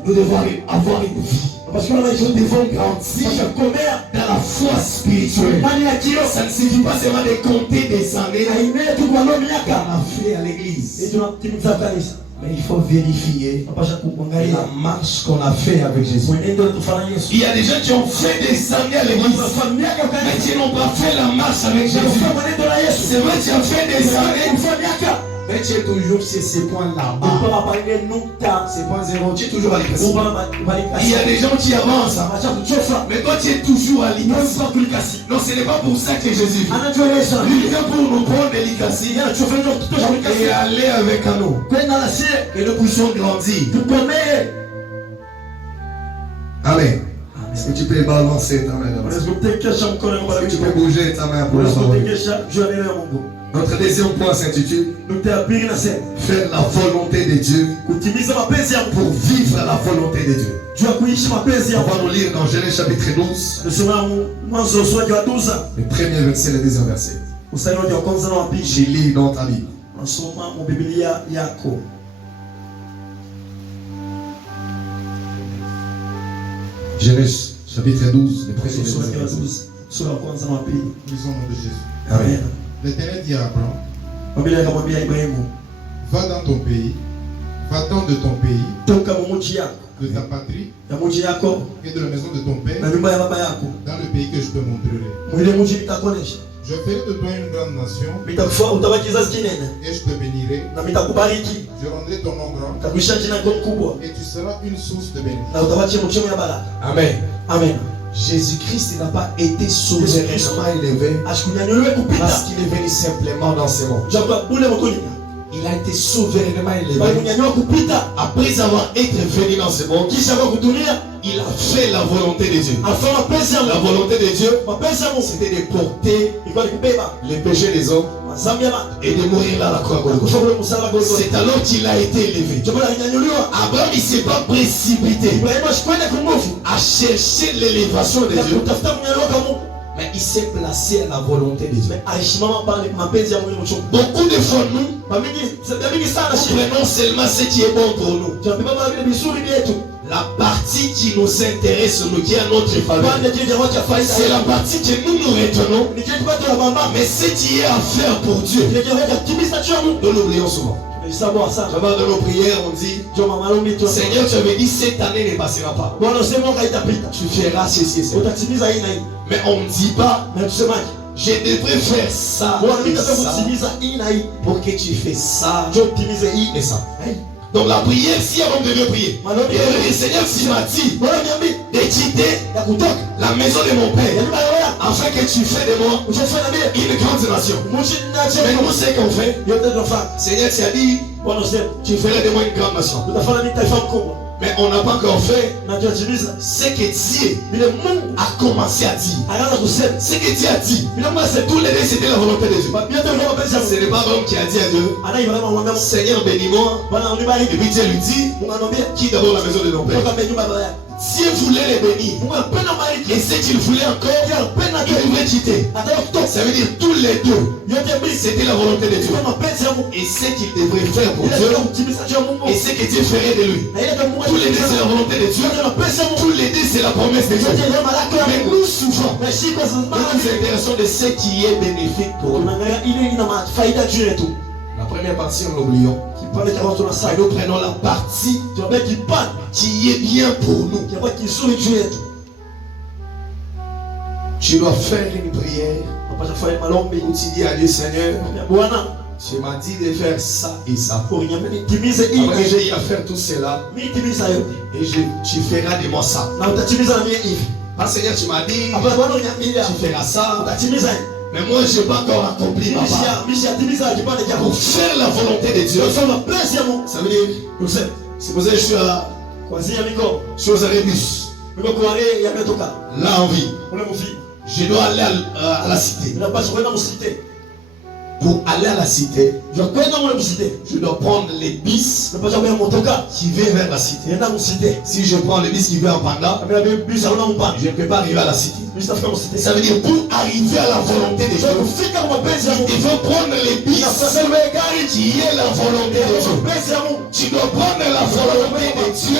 nous devons avoir une vie. Parce que nous devons grandir dans la foi spirituelle. Ça ne suffit pas seulement de compter des années qu'on a fait à l'église. Mais il faut vérifier la marche qu'on a fait avec Jésus. Il y a des gens qui ont fait des années à l'église, mais qui n'ont pas fait la marche avec Jésus. C'est vrai, tu as fait des années, mais tu es toujours sur ces points-là. Ces points zéro, tu es toujours à l'Ikassi. Il y a des gens qui avancent, mais toi tu es toujours à l'Ikassi. Non, ce n'est pas pour ça que Jésus vient. Il vient pour nous prendre de l'Ikassi et aller avec nous. Que nous puissions grandir. Amen. Est-ce que tu peux balancer ta main là-bas? Est-ce que tu peux bouger ta main pour la parole? Notre deuxième point s'intitule faire la volonté de Dieu pour vivre la volonté de Dieu. On va nous lire dans Genèse chapitre 12, le premier verset, le deuxième verset. Je lis dans ta Bible. Genèse chapitre 12, le premier verset. Lisons le nom de Jésus. Amen. L'Éternel dit à Abraham, va dans ton pays, va-t'en de ton pays, de ta patrie et de la maison de ton père, dans le pays que je te montrerai. Je ferai de toi une grande nation et je te bénirai. Je rendrai ton nom grand et tu seras une source de bénédiction. Amen. Amen. Jésus-Christ n'a pas été souverainement élevé parce qu'il est venu simplement dans ce monde. Il a été souverainement élevé après avoir été venu dans ce monde. Il a fait la volonté de Dieu. La volonté de Dieu, c'était de porter les péchés des hommes et de mourir là à la croix. C'est alors qu'il a été élevé. Abraham, il ne s'est pas précipité à chercher l'élévation de Dieu, mais il s'est placé à la volonté de Dieu. Beaucoup de fois, nous prenons seulement ce qui est bon pour nous. La partie qui nous intéresse, nous qui est à notre faveur, c'est la partie que nous nous retenons. Mais ce qui est à faire pour Dieu, nous l'oublions souvent. Dans nos prières, on dit Seigneur, tu avais dit cette année ne passera pas. Tu feras ceci et cela. Mais on ne dit pas je devrais faire ça et ça pour que tu fasses ça et ça. Donc la prière, si on devait prier, le Seigneur s'il m'a dit de quitter la maison de mon père afin que tu fais de moi une grande nation. Mais nous, ce qu'on fait, Seigneur, tu as dit, tu ferais de moi une grande nation. Mais on n'a pas encore fait ce que Dieu a commencé à dire. Ce que Dieu a dit, tous les deux, c'était la volonté de Dieu. Ce n'est pas l'homme qui a dit à Dieu, Seigneur, bénis-moi. Et puis Dieu lui dit, qui d'abord la maison de nos pères. Dieu voulait les bénir. Et ce qu'il voulait encore, il devrait quitter. Ça veut dire tous les deux. C'était la volonté de Dieu. Et ce qu'il devrait faire pour Dieu, et ce que Dieu ferait de lui. Tous les deux, c'est la volonté de Dieu. Tous les deux, c'est la promesse de Dieu. Mais nous, souvent, nous nous intéressons de ce qui est bénéfique pour nous. La première partie, on l'oublions. Et nous prenons la partie qui est bien pour nous. Tu dois faire une prière où tu dis à Dieu, Seigneur, tu m'as dit de faire ça et ça. Après, j'ai eu à faire tout cela. Et tu feras de moi ça. Parce que Seigneur, tu m'as dit, tu feras ça. Mais moi, je n'ai pas encore accompli ma part. Pour faire la volonté de Dieu. Ça veut dire, c'est pour ça que je suis aux Arébus. Là, en vie. Je dois aller à la cité. Pour aller à la cité, je dois prendre les bis qui vont vers la cité. Si je prends les bis qui vont en Panda, je ne peux pas arriver à la cité. Ça veut dire pour arriver à la volonté de Dieu, il faut prendre les bis qui est la volonté de Dieu. Tu dois prendre la volonté de Dieu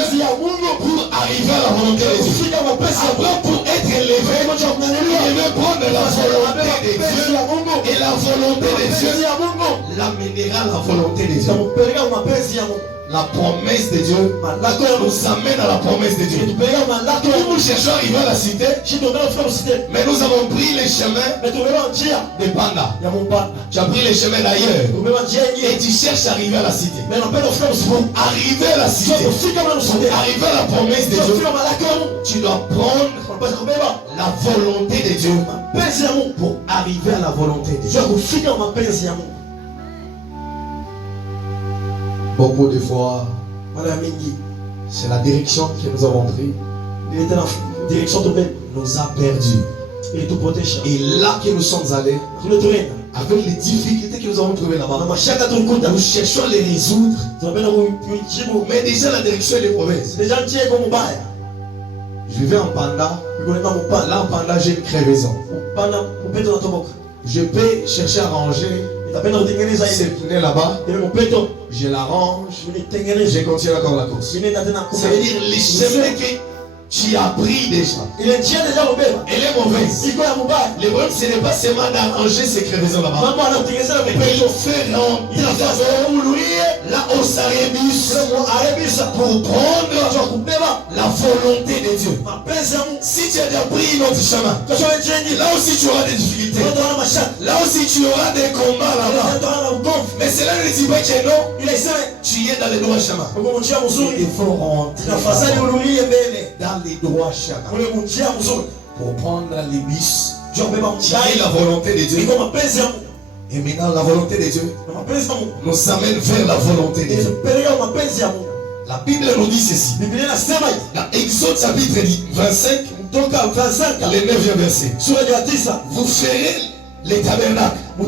pour arriver à la volonté de Dieu. Après, pour être élevé, il veut prendre la volonté de Dieu et la volonté de Dieu l'amènera à la volonté de Dieu. La promesse de Dieu nous amène à la promesse de Dieu. Nous cherchons à arriver à la cité, mais nous avons pris les chemins de Panda. Tu as pris les chemins d'ailleurs et tu cherches à arriver à la cité. Pour arriver à la cité, pour arriver à la promesse de Dieu, tu dois prendre la volonté de Dieu pour arriver à la volonté de Dieu. Beaucoup de fois, c'est la direction que nous avons prise nous a perdus. Et là que nous sommes allés, avec les difficultés que nous avons trouvées là-bas, nous cherchons à les résoudre. Mais déjà la direction est mauvaise. Je vais en Panda. Là en Panda, j'ai une crevaison. Je peux chercher à ranger cette pneu là-bas. Je la range. Je continue encore la course. Ça veut dire les chemins que tu as pris déjà. Elle est mauvaise. Le problème, ce n'est pas seulement d'arranger ces crevaisons là-bas. Mais il faut faire là au Sarébus pour prendre la volonté de Dieu. Si tu as déjà pris notre chemin, là aussi tu auras des difficultés. Là aussi tu auras des combats là-bas. Mais cela ne dit pas que non, tu es dans les droits chemins. Il faut rentrer dans les droits chemins pour prendre les bis qui est la volonté de Dieu. Et maintenant la volonté de Dieu nous amène vers la volonté de Dieu. La Bible nous dit ceci. Dans Exode chapitre 25, le 9e verset. Vous ferez les tabernacles et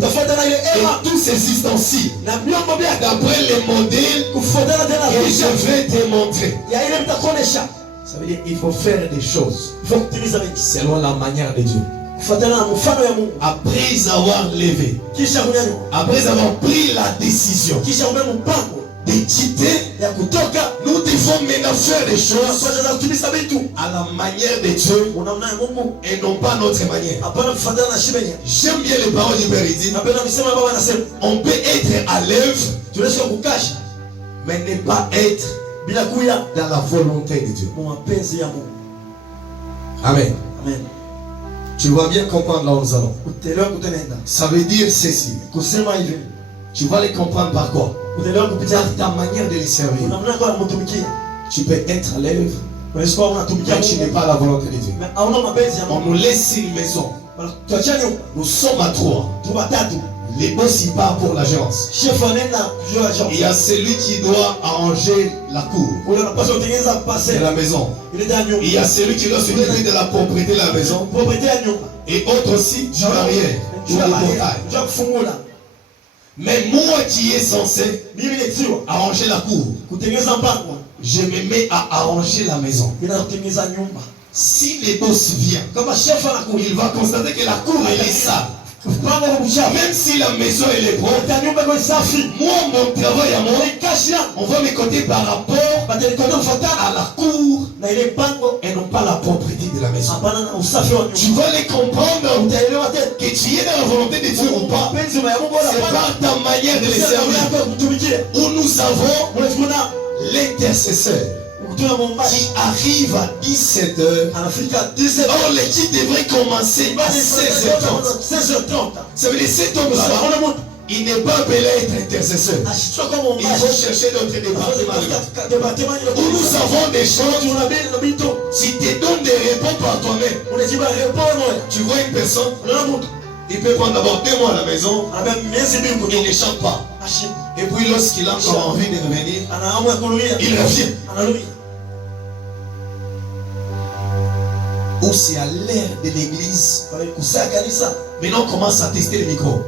tous ces ustensiles d'après les modèles que je vais te montrer. Ça veut dire qu'il faut faire des choses selon la manière de Dieu. Après avoir levé, après avoir pris la décision de quitter, nous devons maintenant faire des choses à la manière de Dieu et non pas notre manière. J'aime bien les paroles du Père. Il dit, on peut être à l'œuvre, mais ne pas être dans la volonté de Dieu. Amen. Tu vas bien comprendre là où nous allons. Ça veut dire ceci. Tu vas les comprendre par quoi? Par ta manière de les servir. Tu peux être à l'œuvre, mais tu n'es pas à la volonté de Dieu. On nous laisse une maison. Nous sommes à 3. Les boss ils partent pour l'agence. Il y a celui qui doit arranger la cour de la maison. Il y a celui qui doit s'occuper de la propriété de la maison. Et autre aussi du arrière, du portail. Mais moi qui est censé arranger la cour, je me mets à arranger la maison. Si les boss viennent, il va constater que la cour elle est sale. Même si la maison elle est propre, moi mon travail à moi, on va me compter par rapport à la cour et non pas la propriété de la maison. Tu vas les comprendre que tu es dans la volonté de Dieu ou pas. C'est par ta manière de les servir où nous avons l'intercesseur qui arrive à 17h. Or l'équipe devrait commencer à 16h30. Ça veut dire cet homme là, il n'est pas appelé à être intercesseur. Il faut chercher d'autres départements où nous avons des choses. Si tu donnes des réponses par toi-même, tu vois une personne, il peut prendre d'abord 2 mois à la maison, il ne chante pas. Et puis lorsqu'il a encore envie de revenir, il revient. Ou c'est à l'ère de l'église. Maintenant on commence à tester le micro.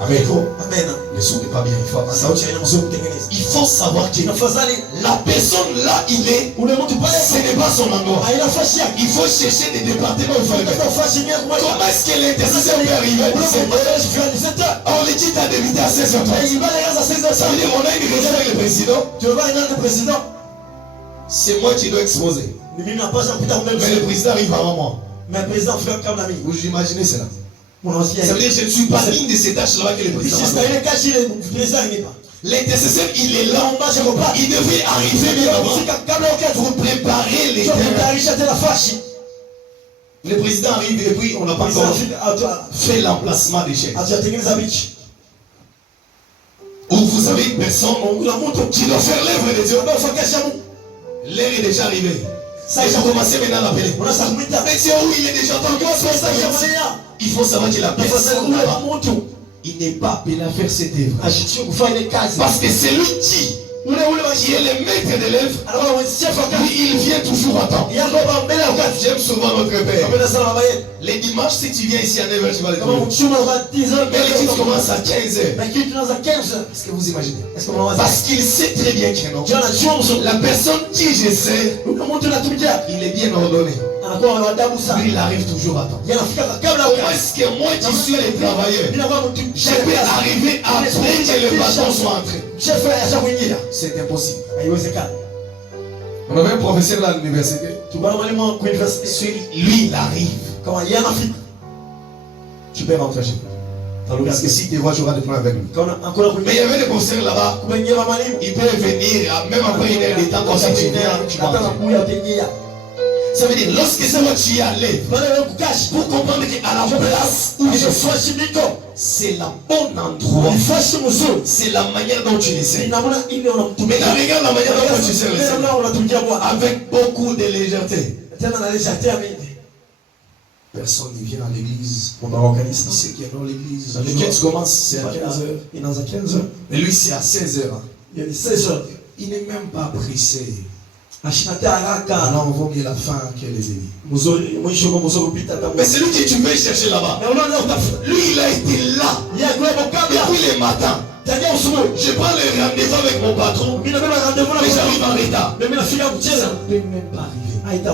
Amen. Le son n'est pas bien. Il faut savoir que la personne là il est, ce n'est pas son endroit. Il faut chercher des départements où il faut le mettre. Comment est-ce que l'intercesseur peut arriver à 17h? Or l'équipe a débuté à 16h30. Ça veut dire qu'on a une réunion avec le président. C'est moi qui dois exposer. Mais le président arrive avant moi. Vous imaginez cela? Ça veut dire que je ne suis pas digne de ces tâches-là que le président a. L'intercesseur, il est là. Il devait arriver bien avant pour préparer les terrains. Le président arrive et puis on n'a pas encore fait l'emplacement des chaises. Ou vous avez une personne qui doit faire l'œuvre de Dieu. L'heure est déjà arrivée. Ça, ils ont commencé maintenant à l'appeler. Mais c'est où il est déjà dans le. Il faut savoir que la personne là-bas, il n'est pas appelé à faire cette œuvre. Parce que c'est lui qui est le maître de l'œuvre. Il vient toujours à temps. J'aime souvent notre père. Les dimanches, si tu viens ici à 9h, tu vas le trouver. Mais l'équipe commence à 15h. Est-ce que vous imaginez? Parce qu'il sait très bien que non. La personne qui je sais, il est bien ordonné. Lui, il arrive toujours à temps. Comment est-ce que moi qui suis le travailleur, je peux arriver après que le bâton soit entré? C'est impossible. On avait un professeur à l'université. Lui, il arrive. Tu peux rentrer chez toi. Parce que si tu vois, j'aurai des problèmes avec lui. Mais il y avait des professeurs là-bas. Il peut venir, même après une heure de temps, quand tu viens, tu vas. Ça veut dire, lorsque c'est moi qui y allais, pour comprendre qu'à la place où je suis, c'est le bon endroit. C'est la manière dont tu le sais. Mais regarde la manière dont tu sais le sais. Avec beaucoup de légèreté. Personne ne vient à l'église. Il sait qu'il y a dans l'église. Le culte commence, c'est à 15h. Mais lui, c'est à 16h. Il n'est même pas pressé. Alors on vaut mieux la fin que les ennemis. Mais c'est lui que tu veux chercher là-bas. Lui il a été là depuis le matin. Je prends le rendez-vous avec mon patron, mais j'arrive en retard. Ça ne peut même pas arriver.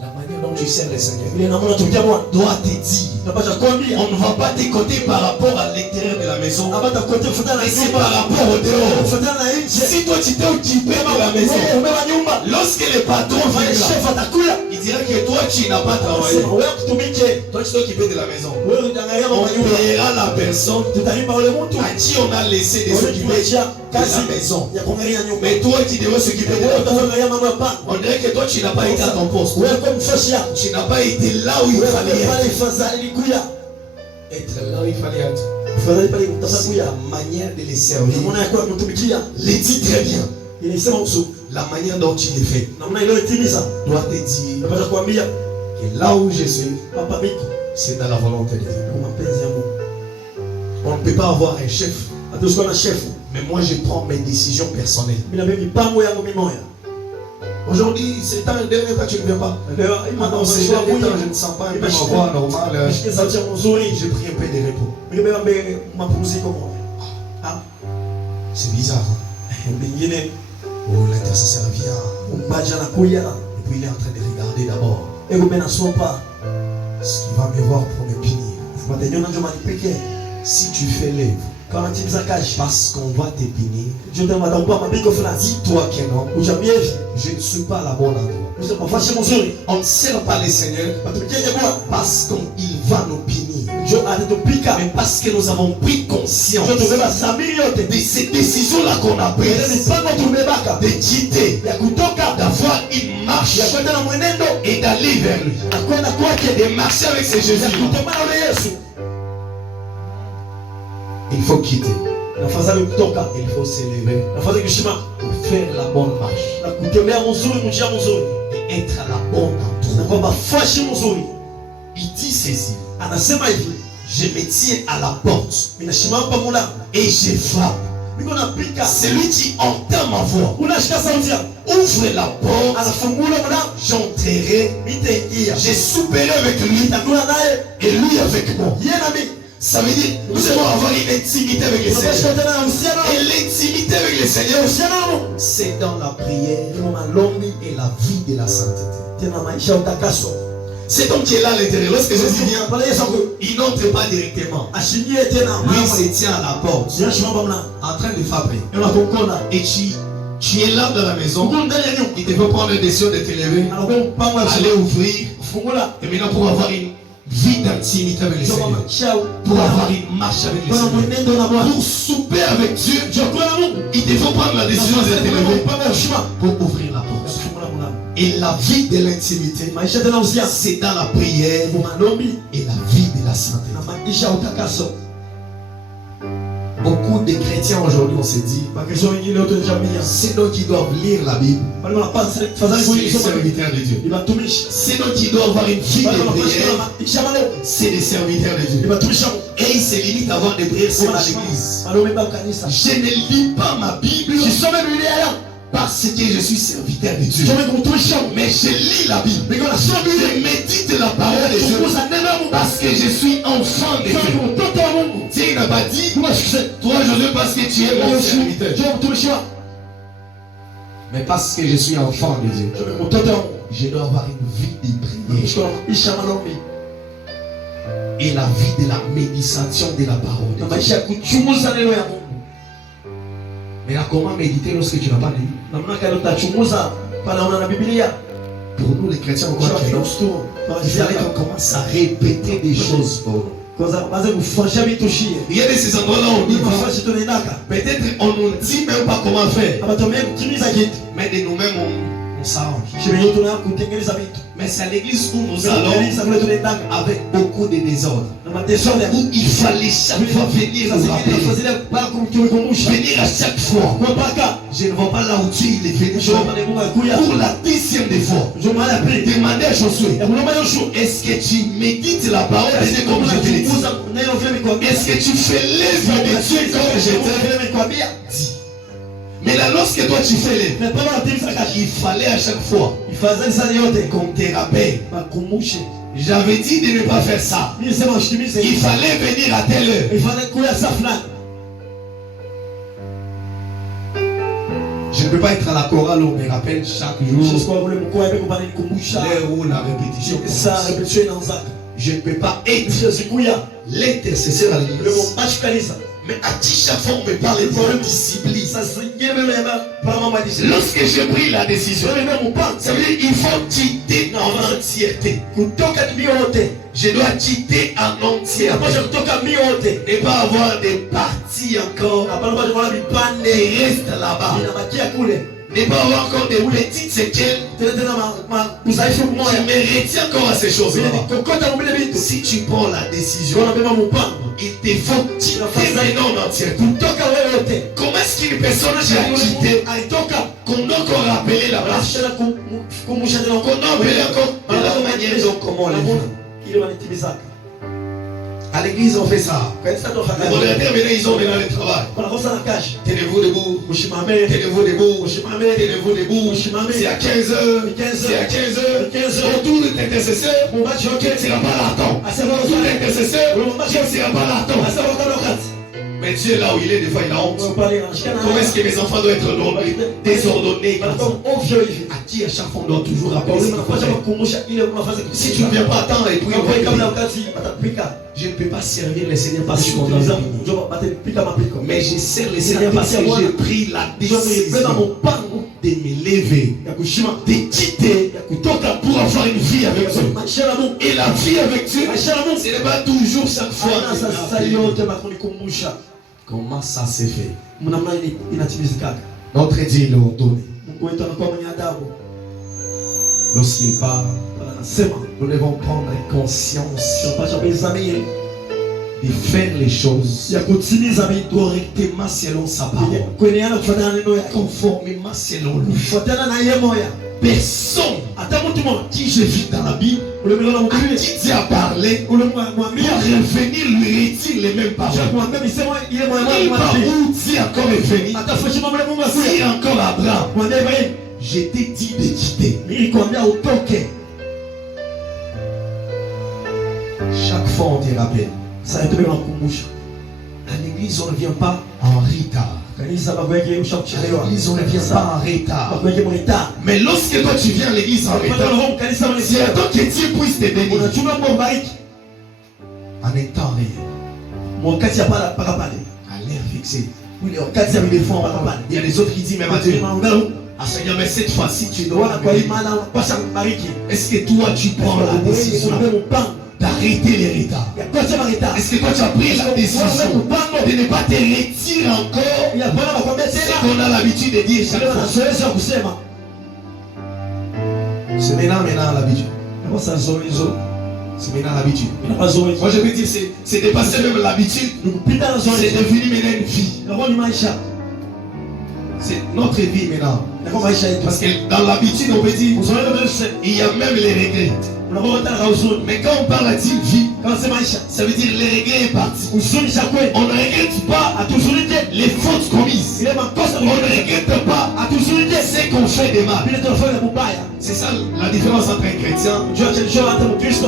La manière dont tu sers le Seigneur doit te dire. On ne va pas t'écouter par rapport à l'intérieur de la maison, mais c'est par rapport au dehors. Si toi tu t'es occupé de la maison, lorsque le patron vient là, il dira que toi tu n'as pas travaillé. Toi tu t'es occupé de la maison. On paiera la personne à qui on a laissé de s'occuper de la maison. Mais toi tu devrais s'occuper de la maison. On dirait que toi tu n'as pas été à ton poste. Tu n'as pas été là où il fallait être. Être là où il fallait être. C'est la manière de les servir. Les dit très bien. La manière dont tu les fais doit te dire Et là où je suis, c'est dans la volonté de Dieu. On ne peut pas avoir un chef. Mais moi je prends mes décisions personnelles. Aujourd'hui, c'est un dernier temps que tu ne viens pas. Maintenant, c'est dernier temps, je ne sens pas un peu ma voix normale. J'ai pris un peu de repos. C'est bizarre. Hein? Oh, l'intercesseur vient. Et puis il est en train de regarder d'abord ce qu'il va me voir pour me punir. Si tu fais l'œuvre, parce qu'on va te punir, dis-toi que non, je ne suis pas à la bonne endroit. On ne sert pas le Seigneur parce qu'il va nous punir. Mais parce que nous avons pris conscience de ces décisions-là qu'on a prises, de quitter, d'avoir une marche et d'aller vers lui, de marcher avec ce Jésus. Il faut quitter. Il faut s'élever pour faire la bonne marche et être à la bonne endroit. Il dit ceci: je me tiens à la porte et je frappe. Celui qui entend ma voix ouvre la porte, j'entrerai, je souperai avec lui et lui avec moi. Ça veut dire nous devons avoir une intimité avec le Seigneur. Et l'intimité avec le Seigneur, c'est dans la prière et la vie de la sainteté. C'est donc qui est là à l'intérieur. Lorsque Jésus vient, il n'entre pas directement. Lui, il se tient à la porte en train de frapper. Et tu es là dans la maison. Il te veut prendre la décision de te lever, aller ouvrir. Et maintenant pour avoir une vie d'intimité avec le Seigneur, pour avoir une marche avec le Seigneur, pour souper avec Dieu, il te faut prendre la décision de te lever pour ouvrir la porte. Et la vie de l'intimité, c'est dans la prière et la vie de la sainteté. Beaucoup de chrétiens aujourd'hui, on se dit, c'est nous qui doivent lire la Bible, c'est les serviteurs de Dieu. C'est nous qui doivent avoir une vie de prière, c'est les serviteurs de Dieu. Et ils se limitent à avoir des prières sur l'église. Je ne lis pas ma Bible parce que je suis serviteur de Dieu, mais je lis la Bible, je médite la parole de Dieu parce que je suis enfant de Dieu. Dieu n'a pas dit toi Josué parce que tu es mon serviteur, mais parce que je suis enfant de Dieu, je dois avoir une vie de prière et la vie de la méditation de la parole de Dieu. Mais là, comment méditer lorsque tu n'as pas lu? Pour nous les chrétiens, il fallait qu'on commence à répéter des choses pour nous. Il y a de ces endroits-là où on y va. Peut-être on ne dit même pas comment faire, mais de nous-mêmes on s'arrange. Mais c'est à l'église où nous allons avec beaucoup de désordre, où il fallait chaque fois venir nous rappeler, venir à chaque fois. Je ne vois pas là où tu es venu pour la 10e fois. Demandez à Josué, est-ce que tu médites la parole de Dieu comme je te l'ai dit? Est-ce que tu fais l'œuvre de Dieu comme je t'ai dit? Mais là, lorsque toi tu fais l'œuvre, il fallait à chaque fois qu'on te rappelle. J'avais dit de ne pas faire ça. Il fallait venir à telle heure. Je ne peux pas être à la chorale où on me rappelle chaque jour l'heure où la répétition commence. Je ne peux pas être l'intercesseur à l'église. Mais à qui chaque fois on me parle de discipline. Lorsque j'ai pris la décision, ça veut dire qu'il faut quitter en entièreté. Je dois quitter en entièreté. Et pas avoir des parties encore qui restent là-bas. Ne pas avoir encore des petites séquelles qui me retiennent encore à ces choses-là. Si tu prends la décision, il te faut quitter maintenant entièrement. Comment est-ce qu'une personne qui a quitté, qu'on a encore rappelé la marche, qu'on a appelé encore de la manière dont comment on l'a vu. À l'église, on fait ça. Les modérateurs, maintenant, ils ont maintenant le travail. Tenez-vous debout. Tenez-vous debout. Tenez-vous debout. C'est à 15h. C'est à 15h. Autour de l'intercesseur, qui ne sera pas là. Autour de l'intercesseur, qui ne sera pas là. Mais Dieu, là où il est, des fois, il a honte. Comment est-ce que mes enfants doivent être désordonnés? À qui à chaque fois on doit toujours rappeler? Si tu ne viens pas attendre et puis je ne peux pas servir le Seigneur parce que mais je sers le Seigneur parce que j'ai pris la décision de me lever, de quitter pour avoir une vie avec Dieu. Et la vie avec Dieu, ce n'est pas toujours chaque fois. Comment ça s'est fait? Notre Dieu l'a donné. Lorsqu'il parle, nous devons prendre conscience de faire les choses correctement selon sa parole, conformément selon lui. Personne qui je vis dans la Bible, à qui Dieu a parlé, pour revenir lui retire les mêmes paroles. Il va où Dieu encore revenu, si encore Abraham, je t'ai dit de quitter. Chaque fois on te rappelle. À l'église on ne vient pas en retard. À l'église on ne vient pas en retard. Mais lorsque toi tu viens à l'église en retard, c'est à toi que Dieu puisse te bénir. En étant rien. À l'air fixé. Il y a des autres qui disent, mais Mathieu, Seigneur, mais cette fois-ci tu dois. Est-ce que toi tu prends la décision d'arrêter les retards? Est-ce que toi tu as pris la décision de ne pas te retirer encore? C'est qu'on a l'habitude de dire chaque fois. C'est maintenant l'habitude. C'est maintenant l'habitude. Moi je veux dire, c'est dépassé même l'habitude. C'est devenu maintenant une vie. C'est notre vie maintenant. Parce que dans l'habitude on peut dire, il y a même les regrets. Mais quand on parle d'une vie, ça veut dire les regrets est parti. On ne regrette pas les fautes commises. On ne regrette pas ce qu'on fait de mal. C'est ça la différence entre un chrétien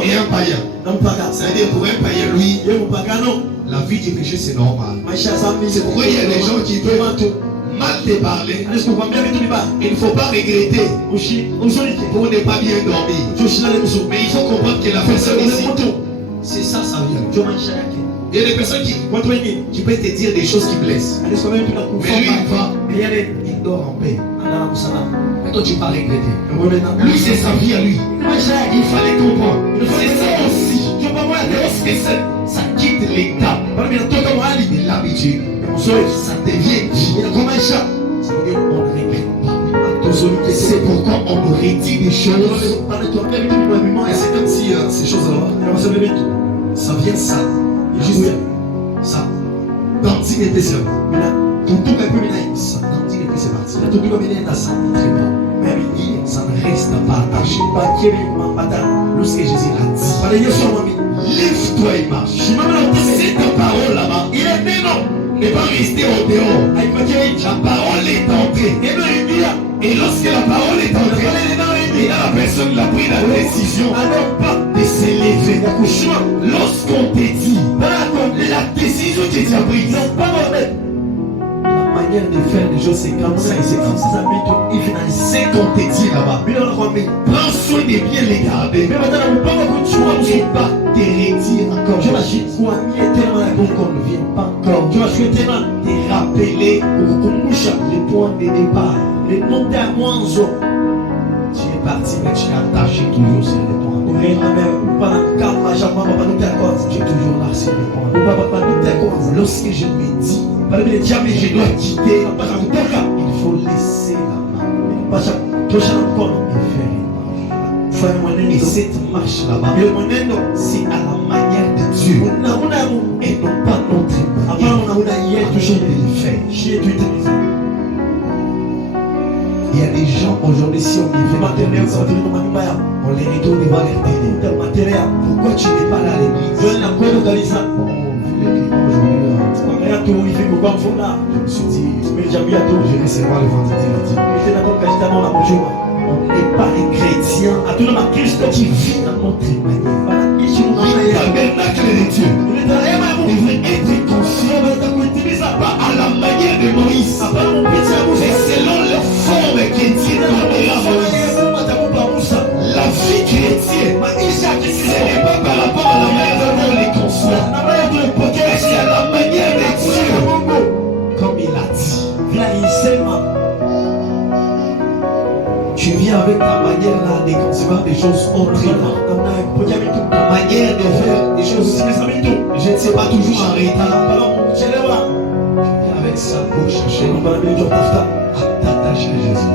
et un païen. C'est-à-dire pour un païen, lui, la vie du péché c'est normal. C'est pourquoi il y a des gens qui peuvent mal te parler. Il ne faut pas regretter pour ne pas bien dormir. Mais il faut comprendre que la personne ici, c'est ça sa vie. Il y a des personnes qui peuvent te dire des choses qui blessent. Mais lui il dort en paix. Mais toi tu vas regretter. Lui c'est sa vie à lui. Il fallait comprendre. C'est ça aussi. Lorsque ça quitte l'état de l'habitude, ça devient vie. Ça veut dire on ne regrette pas. C'est pourquoi on nous redit des choses. Et c'est comme si ces choses-là, ça vient ça. Juste ça. Tandis était seul. Ça tandis était c'est parti. Ça n'entre pas. Ça ne reste pas attaché. Lorsque Jésus a dit, lève-toi et marche. C'est ta parole là-bas. Il est né non. Ne pas rester au dehors. La parole est entrée. Et lorsque la parole est entrée, et là la personne a pris la décision de s'élever. Lorsqu'on te dit la décision que tu as prise, la manière de faire les choses c'est comme ça et c'est comme ça. C'est qu'on te dit là-bas. Prends soin de bien les garder. Et pas te retirer encore. Pour qu'on ne vienne pas encore. Te rappeler le point de départ. Tu es parti mais tu es attaché toujours sur le point. Tu es toujours là sur le point. Lorsque je me dis, je dois quitter, il faut laisser la main. Et cette marche là-bas, c'est à la manière de Dieu et non pas notre manière de le faire. Il y a des gens aujourd'hui, si on les fait on les retourne devant leur télé. Pourquoi tu n'es pas là à l'église? Bon, vu les clients aujourd'hui, je me suis dit, je vais recevoir le vendredi. On n'est pas les chrétiens qui vivent dans notre manière. Le tabernacle de Dieu. Il veut être conscient pas à la manière de Moïse, mais selon la forme que Dieu donnera à Moïse. La vie chrétienne, ce n'est pas par rapport à la manière dont on les conçoit, mais c'est à la manière de Dieu, comme il a dit. Tu viens avec ta manière là de concevoir des choses autrement. Ta manière de faire des choses, je ne sais pas toujours en retard. Tu viens avec ça pour chercher à t'attacher à Jésus.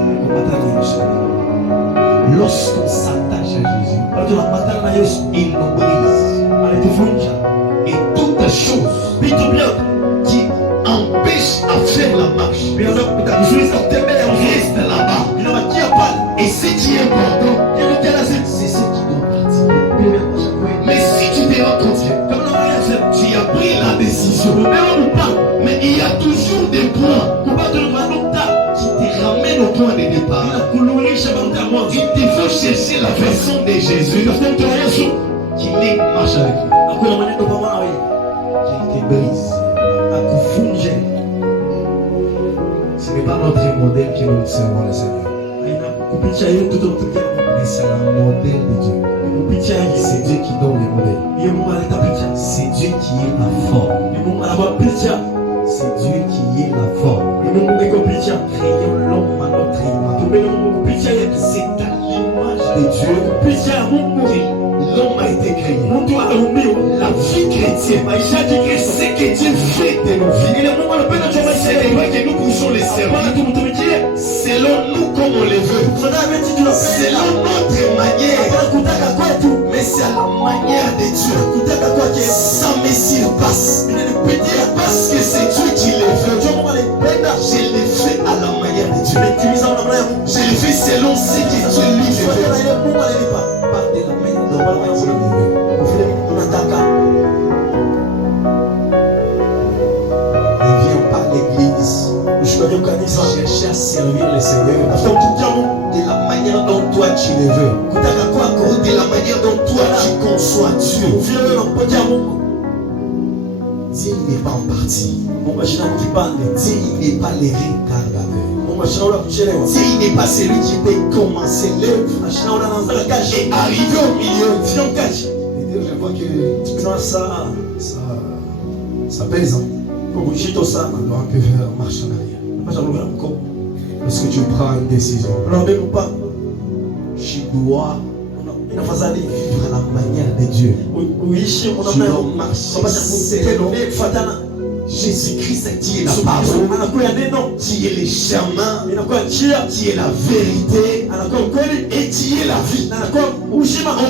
Lorsqu'on s'attache à Jésus, il nous brise. Et toutes les choses qui empêchent à faire la marche restent là-bas. Et ce qui est important, c'est ce qui doit partir. Mais si tu te rends compte, tu as pris la décision, mais il y a toujours des points qui te ramènent au point de départ. Il te faut chercher la version de Jésus qui marche avec lui, qui te brise. Ce n'est pas notre modèle que nous servons le Seigneur. Mais c'est le modèle de Dieu. C'est Dieu qui donne le modèle. C'est Dieu qui est la forme. C'est Dieu qui est la forme. Créons l'homme à notre image. C'est à l'image de Dieu que l'homme a été créé. La vie chrétienne, c'est que Dieu fait de nos vies. C'est vrai que nous poussons les servir selon nous comme on les veut. Selon notre manière. Mais c'est à la manière de Dieu. Ça me surpasse. Parce que c'est Dieu qui les veut. Je les fais à la manière de Dieu. Je les fais selon ce que Dieu lui veut. Pas de la manière dont Dieu le veut. Ne viens pas à l'église chercher à servir le Seigneur de la manière dont toi tu le veux. De la manière dont toi tu conçois Dieu. Dieu n'est pas en partie. Dieu n'est pas le rétardateur. Dieu n'est pas celui qui peut commencer l'œuvre et arriver au milieu. Je vois que ça pèse. On doit un peu faire marche en arrière. Lorsque tu prends une décision, tu dois vivre à la manière de Dieu. Tu dois marcher selon Jésus-Christ qui est la parole, qui est le chemin, qui est la vérité et qui est la vie. On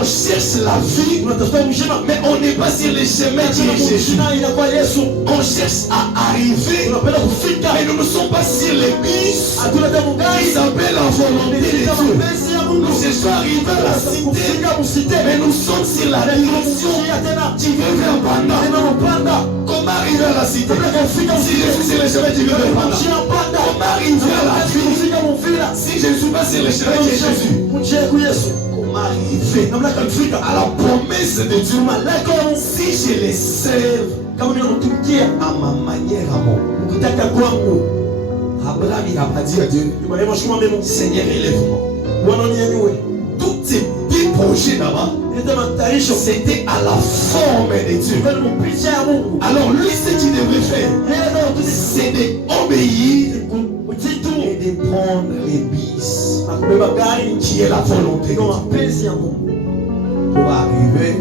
cherche la vie, mais on n'est pas sur le chemin qui est Jésus. On cherche à arriver, mais nous ne sommes pas sur les bus qui s'appelle la volonté de Dieu. Nous cherchons à arriver à la cité, mais nous sommes sur la direction qui veut vers Banda. Comment arriver à la cité? Si je suis sur le chemin qui veut vers Banda, comment arriver à la vie? Si je ne suis pas sur le chemin qui est Jésus, comment arriver à la promesse de Dieu? Si je les sers à ma manière, à moi. Abraham, il n'a pas dit à Dieu, Seigneur, élève-moi. Tous ces petits projets là-bas, c'était à la forme de Dieu. Alors lui, ce qu'il devrait faire, c'est d'obéir et de prendre les bis qui est la volonté de Dieu pour arriver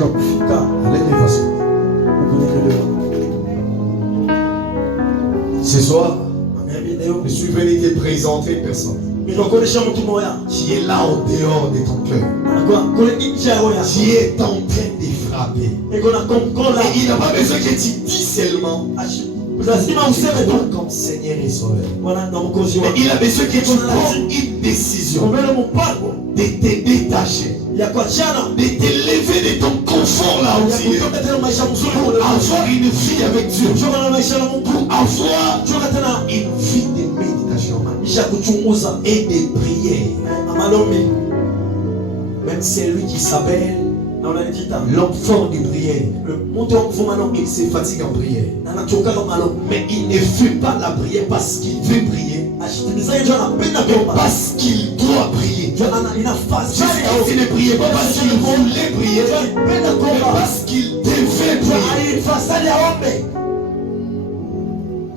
à l'élévation. Ce soir, je suis venu te présenter une personne. qui est là au dehors de ton cœur, qui est en train de frapper. Et il n'a pas besoin que tu dis seulement comme Seigneur et Sauveur. Mais il a besoin que tu prennes une décision de te détacher, de te lever de ton confort là où tu es, pour avoir une vie avec Dieu, pour avoir une vie de méditation et de prière. Même celui qui s'appelle l'homme fort de prière, il se fatigue en prière, mais il ne fait pas la prière parce qu'il veut prier, mais parce qu'il doit prier. Il ne priait pas parce qu'il voulait prier, mais parce qu'il devait prier.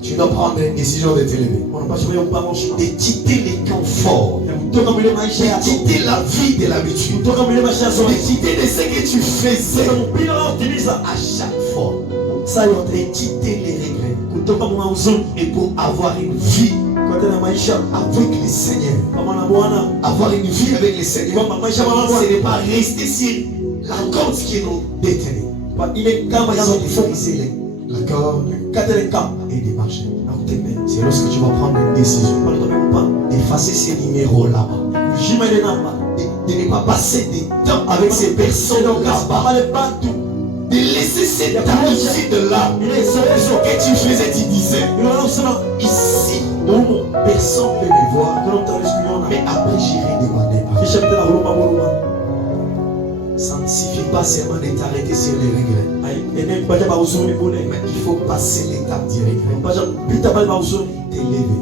Tu dois prendre une décision de te lever, de quitter les conforts, de quitter la vie de l'habitude, de quitter de ce que tu faisais à chaque fois, de quitter les regrets, et pour avoir une vie avec le Seigneur. Avoir une vie avec le Seigneur, ce n'est pas rester sur la corde qui nous détenait. Il faut briser l'accord et de marcher. C'est lorsque tu vas prendre une décision d'effacer ces numéros là-bas, de ne pas passer du temps avec ces personnes là-bas, de laisser cette habitude là que tu faisais, tu disais ici personne ne peut me voir, mais après j'irai demander pardon. Ça ne suffit pas seulement de t'arrêter sur les regrets, mais il faut passer l'étape du regret, t'élever.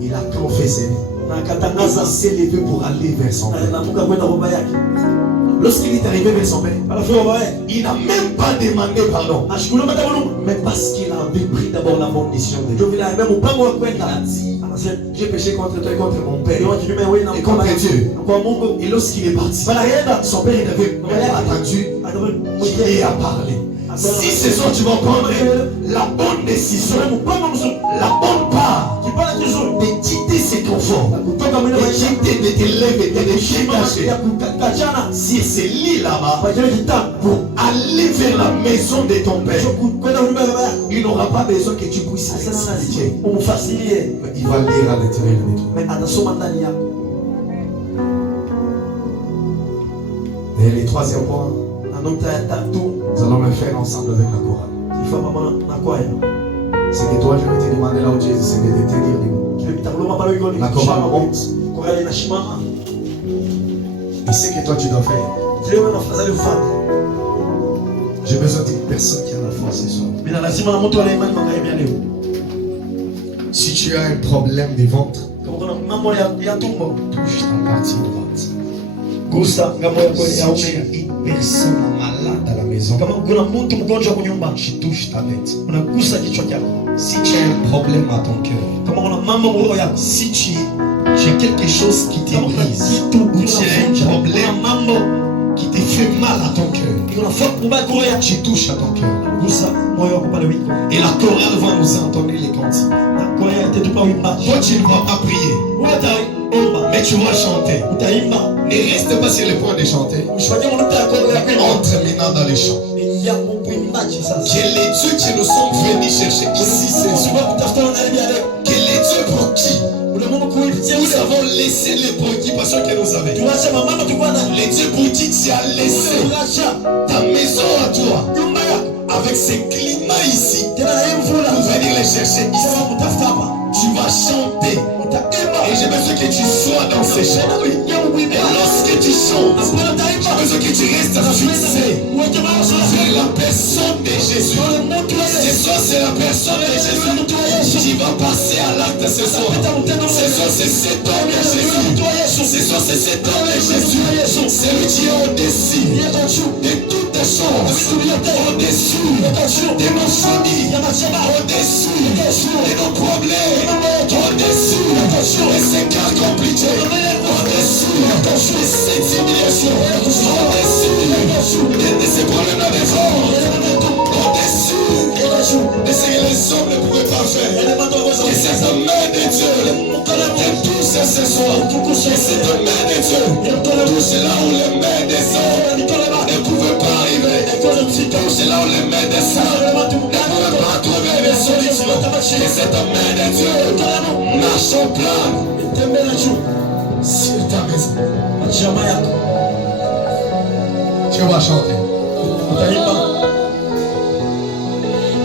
Il a confessé, il s'est levé pour aller vers son Père. Lorsqu'il est arrivé vers son Père, il n'a même pas demandé pardon, mais parce qu'il avait pris d'abord la bonne décision de Dieu. Il a dit, j'ai péché contre toi et contre mon Père et contre Dieu. Et lorsqu'il est parti, son Père n'avait même pas attendu qu'il ait à parler. Si ce soir tu vas prendre la bonne décision, la bonne part, de quitter ses conforts, de quitter, de te lever, de te détacher sur ce lit là-bas pour aller vers la maison de ton Père, il n'aura pas besoin que tu puisses l'expliquer. Mais il va lire à l'intérieur de toi. Et le troisième point, nous allons le faire ensemble avec la chorale. C'est que toi, je vais te demander là où tu es, c'est de te tenir debout. La chorale monte. Et c'est que toi, tu dois faire. J'ai besoin d'une personne qui a la foi ce soir. Si tu as un problème de ventre, touche ta partie droite. Si tu as une personne malade à la maison, tu touches ta tête. Si tu as un problème à ton cœur, si tu as quelque chose qui te brise, ou tu as un problème qui te fait mal à ton cœur, tu touches à ton cœur. Et la chorale va nous entendre les cantiques. Toi, tu ne vas pas prier, mais tu vas chanter. Ne reste pas sur le point de chanter, entre maintenant dans les chants. Que les dieux qui nous sont venus chercher ici, c'est toi. Que les dieux pour qui nous avons laissé les préoccupations que nous avions. Les dieux pour qui tu as laissé ta maison à toi, avec ce climat ici, pour venir les chercher ici. Tu vas chanter. Et j'ai besoin que tu sois dans ces chants. Et lorsque tu chantes, j'ai besoin que tu restes fixé sur la personne de Jésus. Ce soir, c'est la personne de Jésus qui va passer à l'acte ce soir. Ce soir, c'est cet homme de Jésus. Ce soir, c'est cet homme de Jésus. C'est lui qui est au-dessus de toutes les choses, au-dessus de nos familles, au-dessus de nos problèmes, au-dessus de ces cas compliqués, au-dessus de cette humiliation, au-dessus de ces problèmes de défense, au-dessus de ce que les hommes ne pouvaient pas faire. Que cette main de Dieu, que tout ce ce soir. Et cette main de Dieu, touche là où les mains des hommes ne pouvaient pas arriver. Touche là où les mains des hommes ne pouvaient pas trouver des solutions. Et cette main de Dieu marche en plan sur ta maison. Tu vas chanter.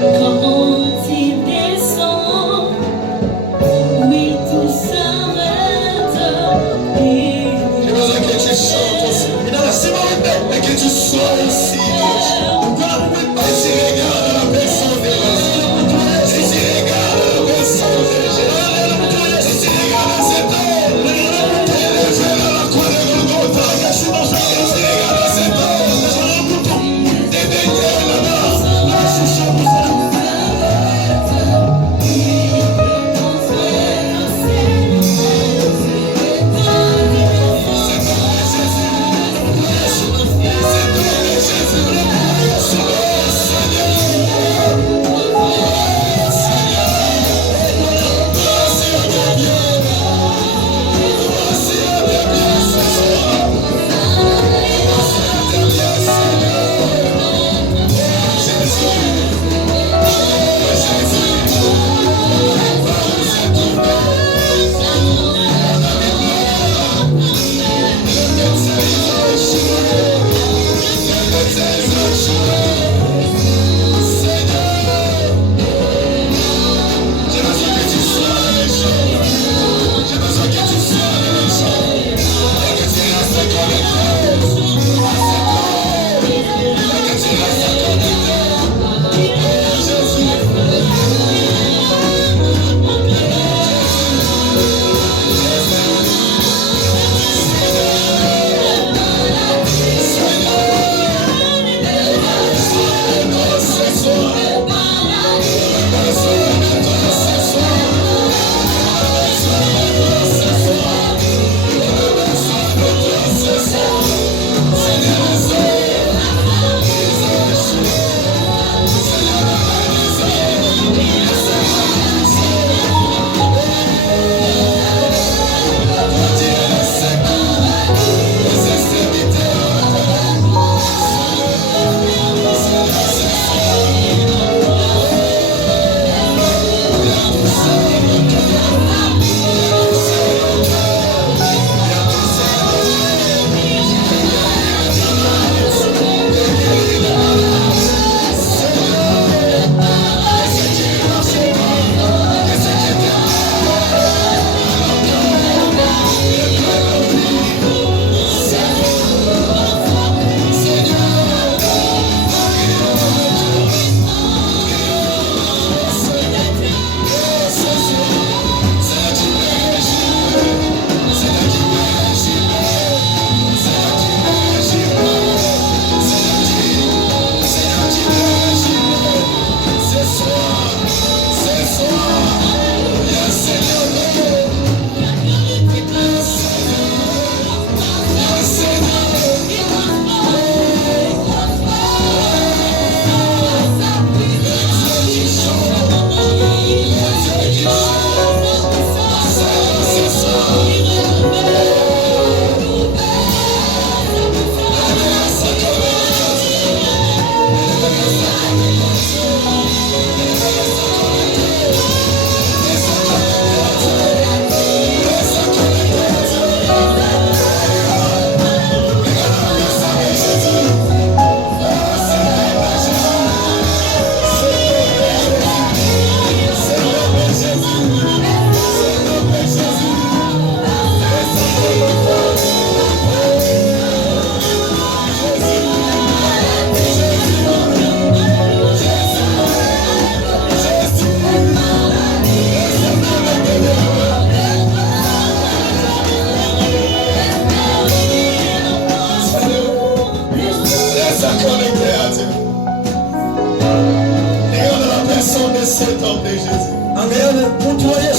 Quand il descend, oui, tout s'arrête. J'ai besoin que tu chantes aussi. Et que tu sois ici. Et tu regardes la personne de l'autre. Et tu regardes la personne de l'autre. Et tu regardes cet homme. Qui est levé dans la croix de Golgotha. Et tu regardes cet homme. Dédaigné là-bas.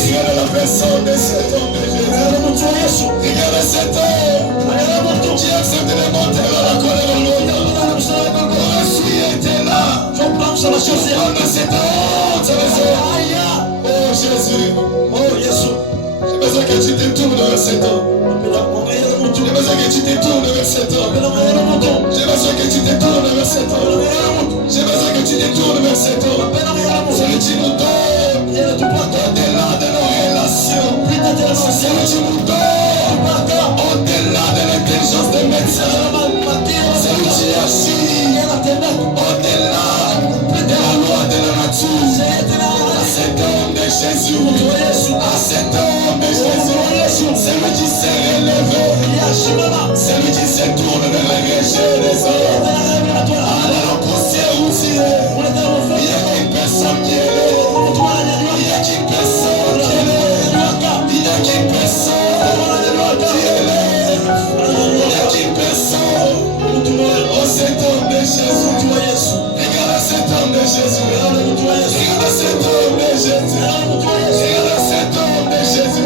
Regarde la personne de cet homme de Jésus. Regarde cet homme qui accepte de monter dans la croix de Golgotha. Jésus était là. Prends cette honte. Oh Jésus. Oh Jésus. J'ai besoin que que tu te tournes vers cet homme. J'ai besoin que tu te tournes vers cet homme. J'ai besoin que tu te tournes vers cet homme. J'ai besoin que tu te tournes vers cet homme. Celui qui nous donne au-delà de nos relations. Celui qui nous donne au-delà de l'intelligence des médecins. Celui qui agit au-delà de la loi de la nature. À cet homme de Jésus. À cet homme de Jésus. Celui qui s'est relevé. Celui qui se tourne vers les rejet des hommes. Alors qu'on s'est aussi. Il y a une personne qui est là. Il y a une personne qui est là. Il y a une personne qui est là. Il y a une personne. Oh, cet homme de Jésus. Regarde cet homme de Jésus. Regarde cet homme de Jésus. Regarde cet homme de Jésus.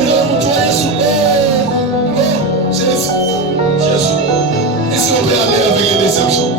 Jésus. Est-ce qu'on peut aller avec les deuxième chant?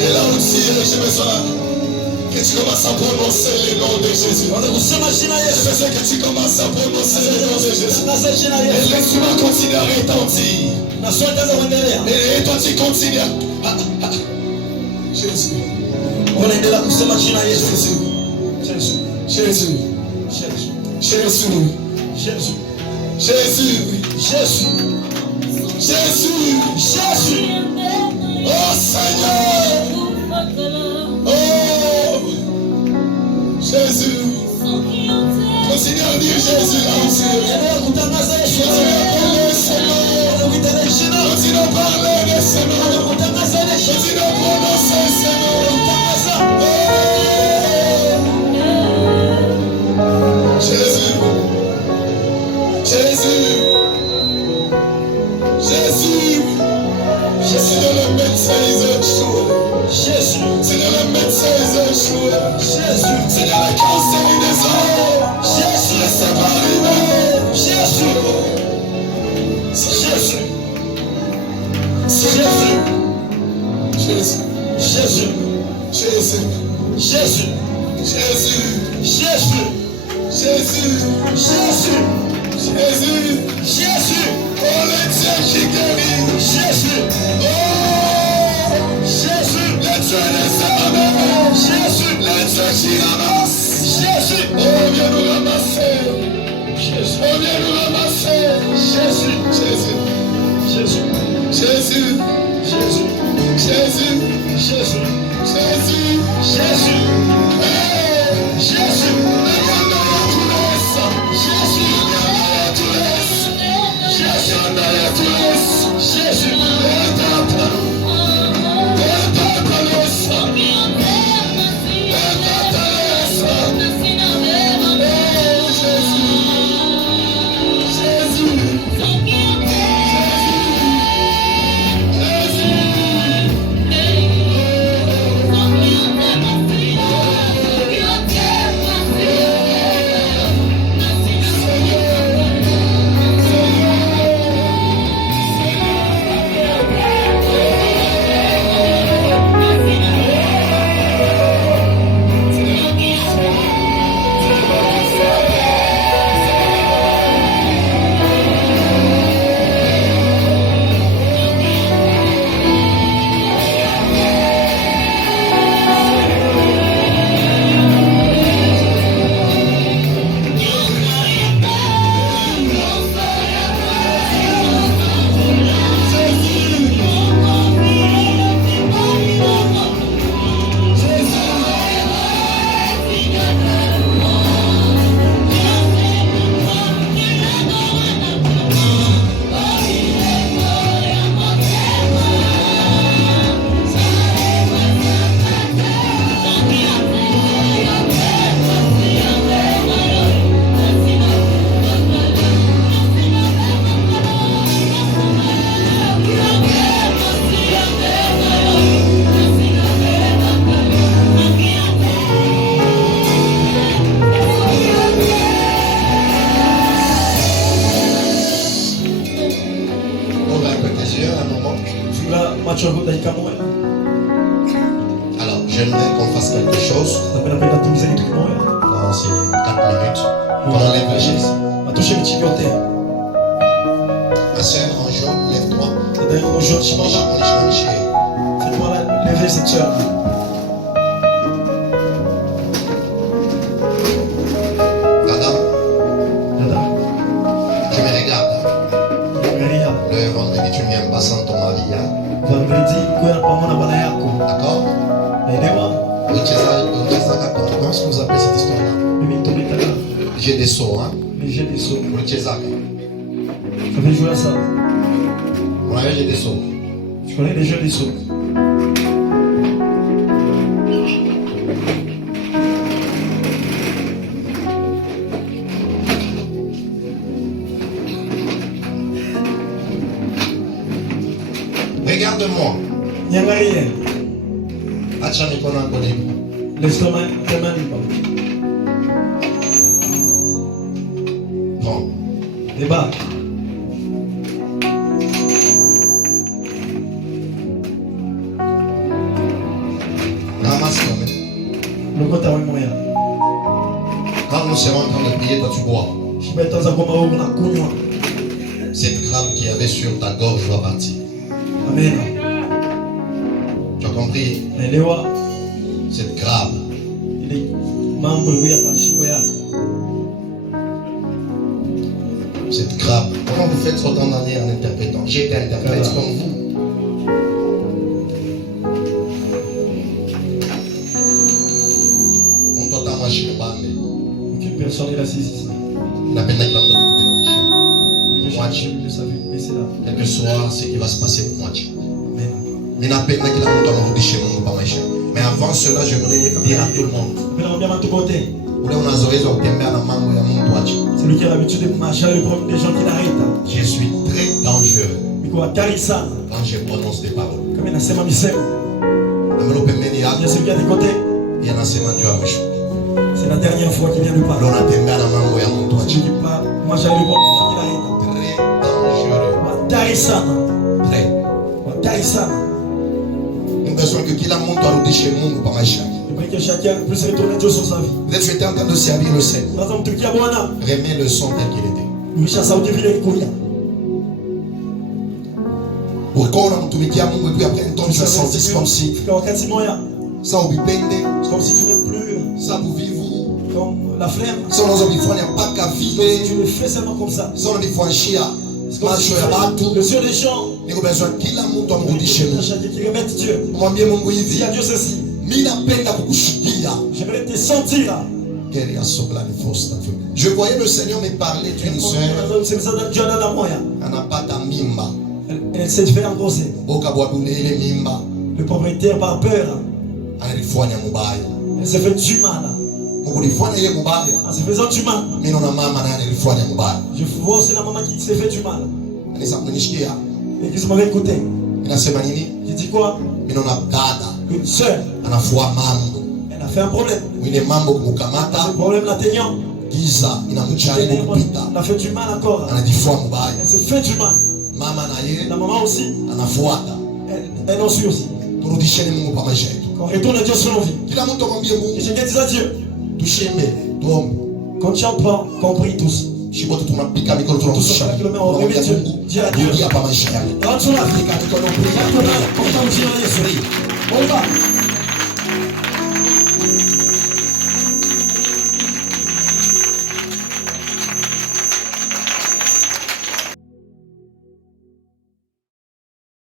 Et là aussi, j'ai besoin que tu commences à prononcer le nom de Jésus. Je besoin que tu commences à prononcer le nom de Jésus. Et laisse-moi continuer à retentir. Et toi tu continues. Jésus. Jésus. Jésus. Jésus. Jésus. Jésus. Jésus. Jésus. Jésus. Oh Seigneur. Oh Jésus. Continue à dire Jésus là aussi. Continue à parler de ce nom. Continue à parler de ce nom. Continue à prononcer ce nom. Jésus. Jésus. Jésus. Jésus dans le médecin, ils ont échoué. Jésus, c'est dans le médecin, ils ont échoué. Jésus, c'est dans le cancer des hommes. Jésus, c'est pas arrivé. Jésus, c'est Jésus. C'est Jésus. Jésus. Jésus. Jésus. Jésus. Jésus. Jésus. Jésus. Jésus. Jésus. Jésus. Oh le Dieu qui guérit. Jésus. Oh Jésus. Le Dieu des hommes. Jésus. Le Dieu qui ramasse. Jésus. Oh viens nous ramasser. Jésus. Oh viens nous ramasser. Jésus. Jésus. Jésus. Jésus. Jésus. Jésus. Jésus. Jésus. Jésus. Jésus. Jésus, Alors, j'aimerais qu'on fasse quelque chose. Dans ces 4 minutes, qu'on enlève les chaises. Ma soeur, bonjour, lève-toi. Fais-moi lever cette soeur. Dada, tu me regardes. Le vendredi, tu ne viens pas sans ton mari. D'accord? Comment est-ce que vous appelez cette histoire-là? J'ai des sauts, hein? J'ai des sauts. Le Tchezak. Ça fait jouer à ça. Ouais, j'ai des sauts. Je connais déjà des sauts. Niangalie. Acha mikono yako lipo. Laisse-toi tes mains libres. Prends. Débat. Ramasse quand même. Le côté à moyen. Quand nous serons en train de prier, toi tu bois. Je vais être dans un moment. Cette crame qui avait sur ta gorge va partir. Amen. Tu as compris? Cette crame. Cette crame. Comment vous faites autant d'années en interprétant? J'ai été interprète comme vous. Aucune personne n'est saisi ça. La peine avec quel que soit ce qui va se passer pour moi. Mais avant cela, j'aimerais dire à tout le monde. C'est lui qui a l'habitude de marcher le problème des gens qui l'arrêtent. Je suis très dangereux quand je prononce des paroles. C'est la dernière fois qu'il vient de parler. Tu dis pas, moi j'avais le problème très dangereux. Nous besoin que qu'il a monté à l'audition monde par ma chaîne. Que chacun puisse retourner Dieu sur sa vie. Vous êtes en train de servir le Seigneur. Remets le son tel qu'il était. Pourquoi on a mtumikia Mungu et puis après un temps tu as senti comme si ça vous bipende, comme si tu n'es plus ça vous vivre comme la flemme. Ça nous a dit faut n'est pas qu'à vivre. Tu le fais seulement comme ça. Ça nous dit faut chier. Le Dieu des gens. Niko besoin kila mtu amrudi chez nous. Qui remettent Dieu. Mwambie Mungu hivi. Dis à Dieu ceci. Mimi napenda kukushuhudia. J'aimerais te sentir. Je voyais le Seigneur me parler d'une soeur. Elle n'a pas ta mimba. Elle s'est fait engrosser. Le propriétaire par peur. Elle s'est fait du mal. En se faisant du mal. Je vois aussi la maman qui s'est fait du mal. Et qui m'avait écouté. J'ai dit quoi? Une soeur. Elle a fait un problème. Le problème l'atteignant. Elle a fait du mal encore. Elle s'est fait du mal. La maman aussi. Elle en suit aussi. Qu'on retourne à Dieu sur nos vies. Et je dis à Dieu. Quand tu entends, compris tous. Tous avec le main, on remet Dieu. Dis à Dieu. Quand tu l'as fait, on va.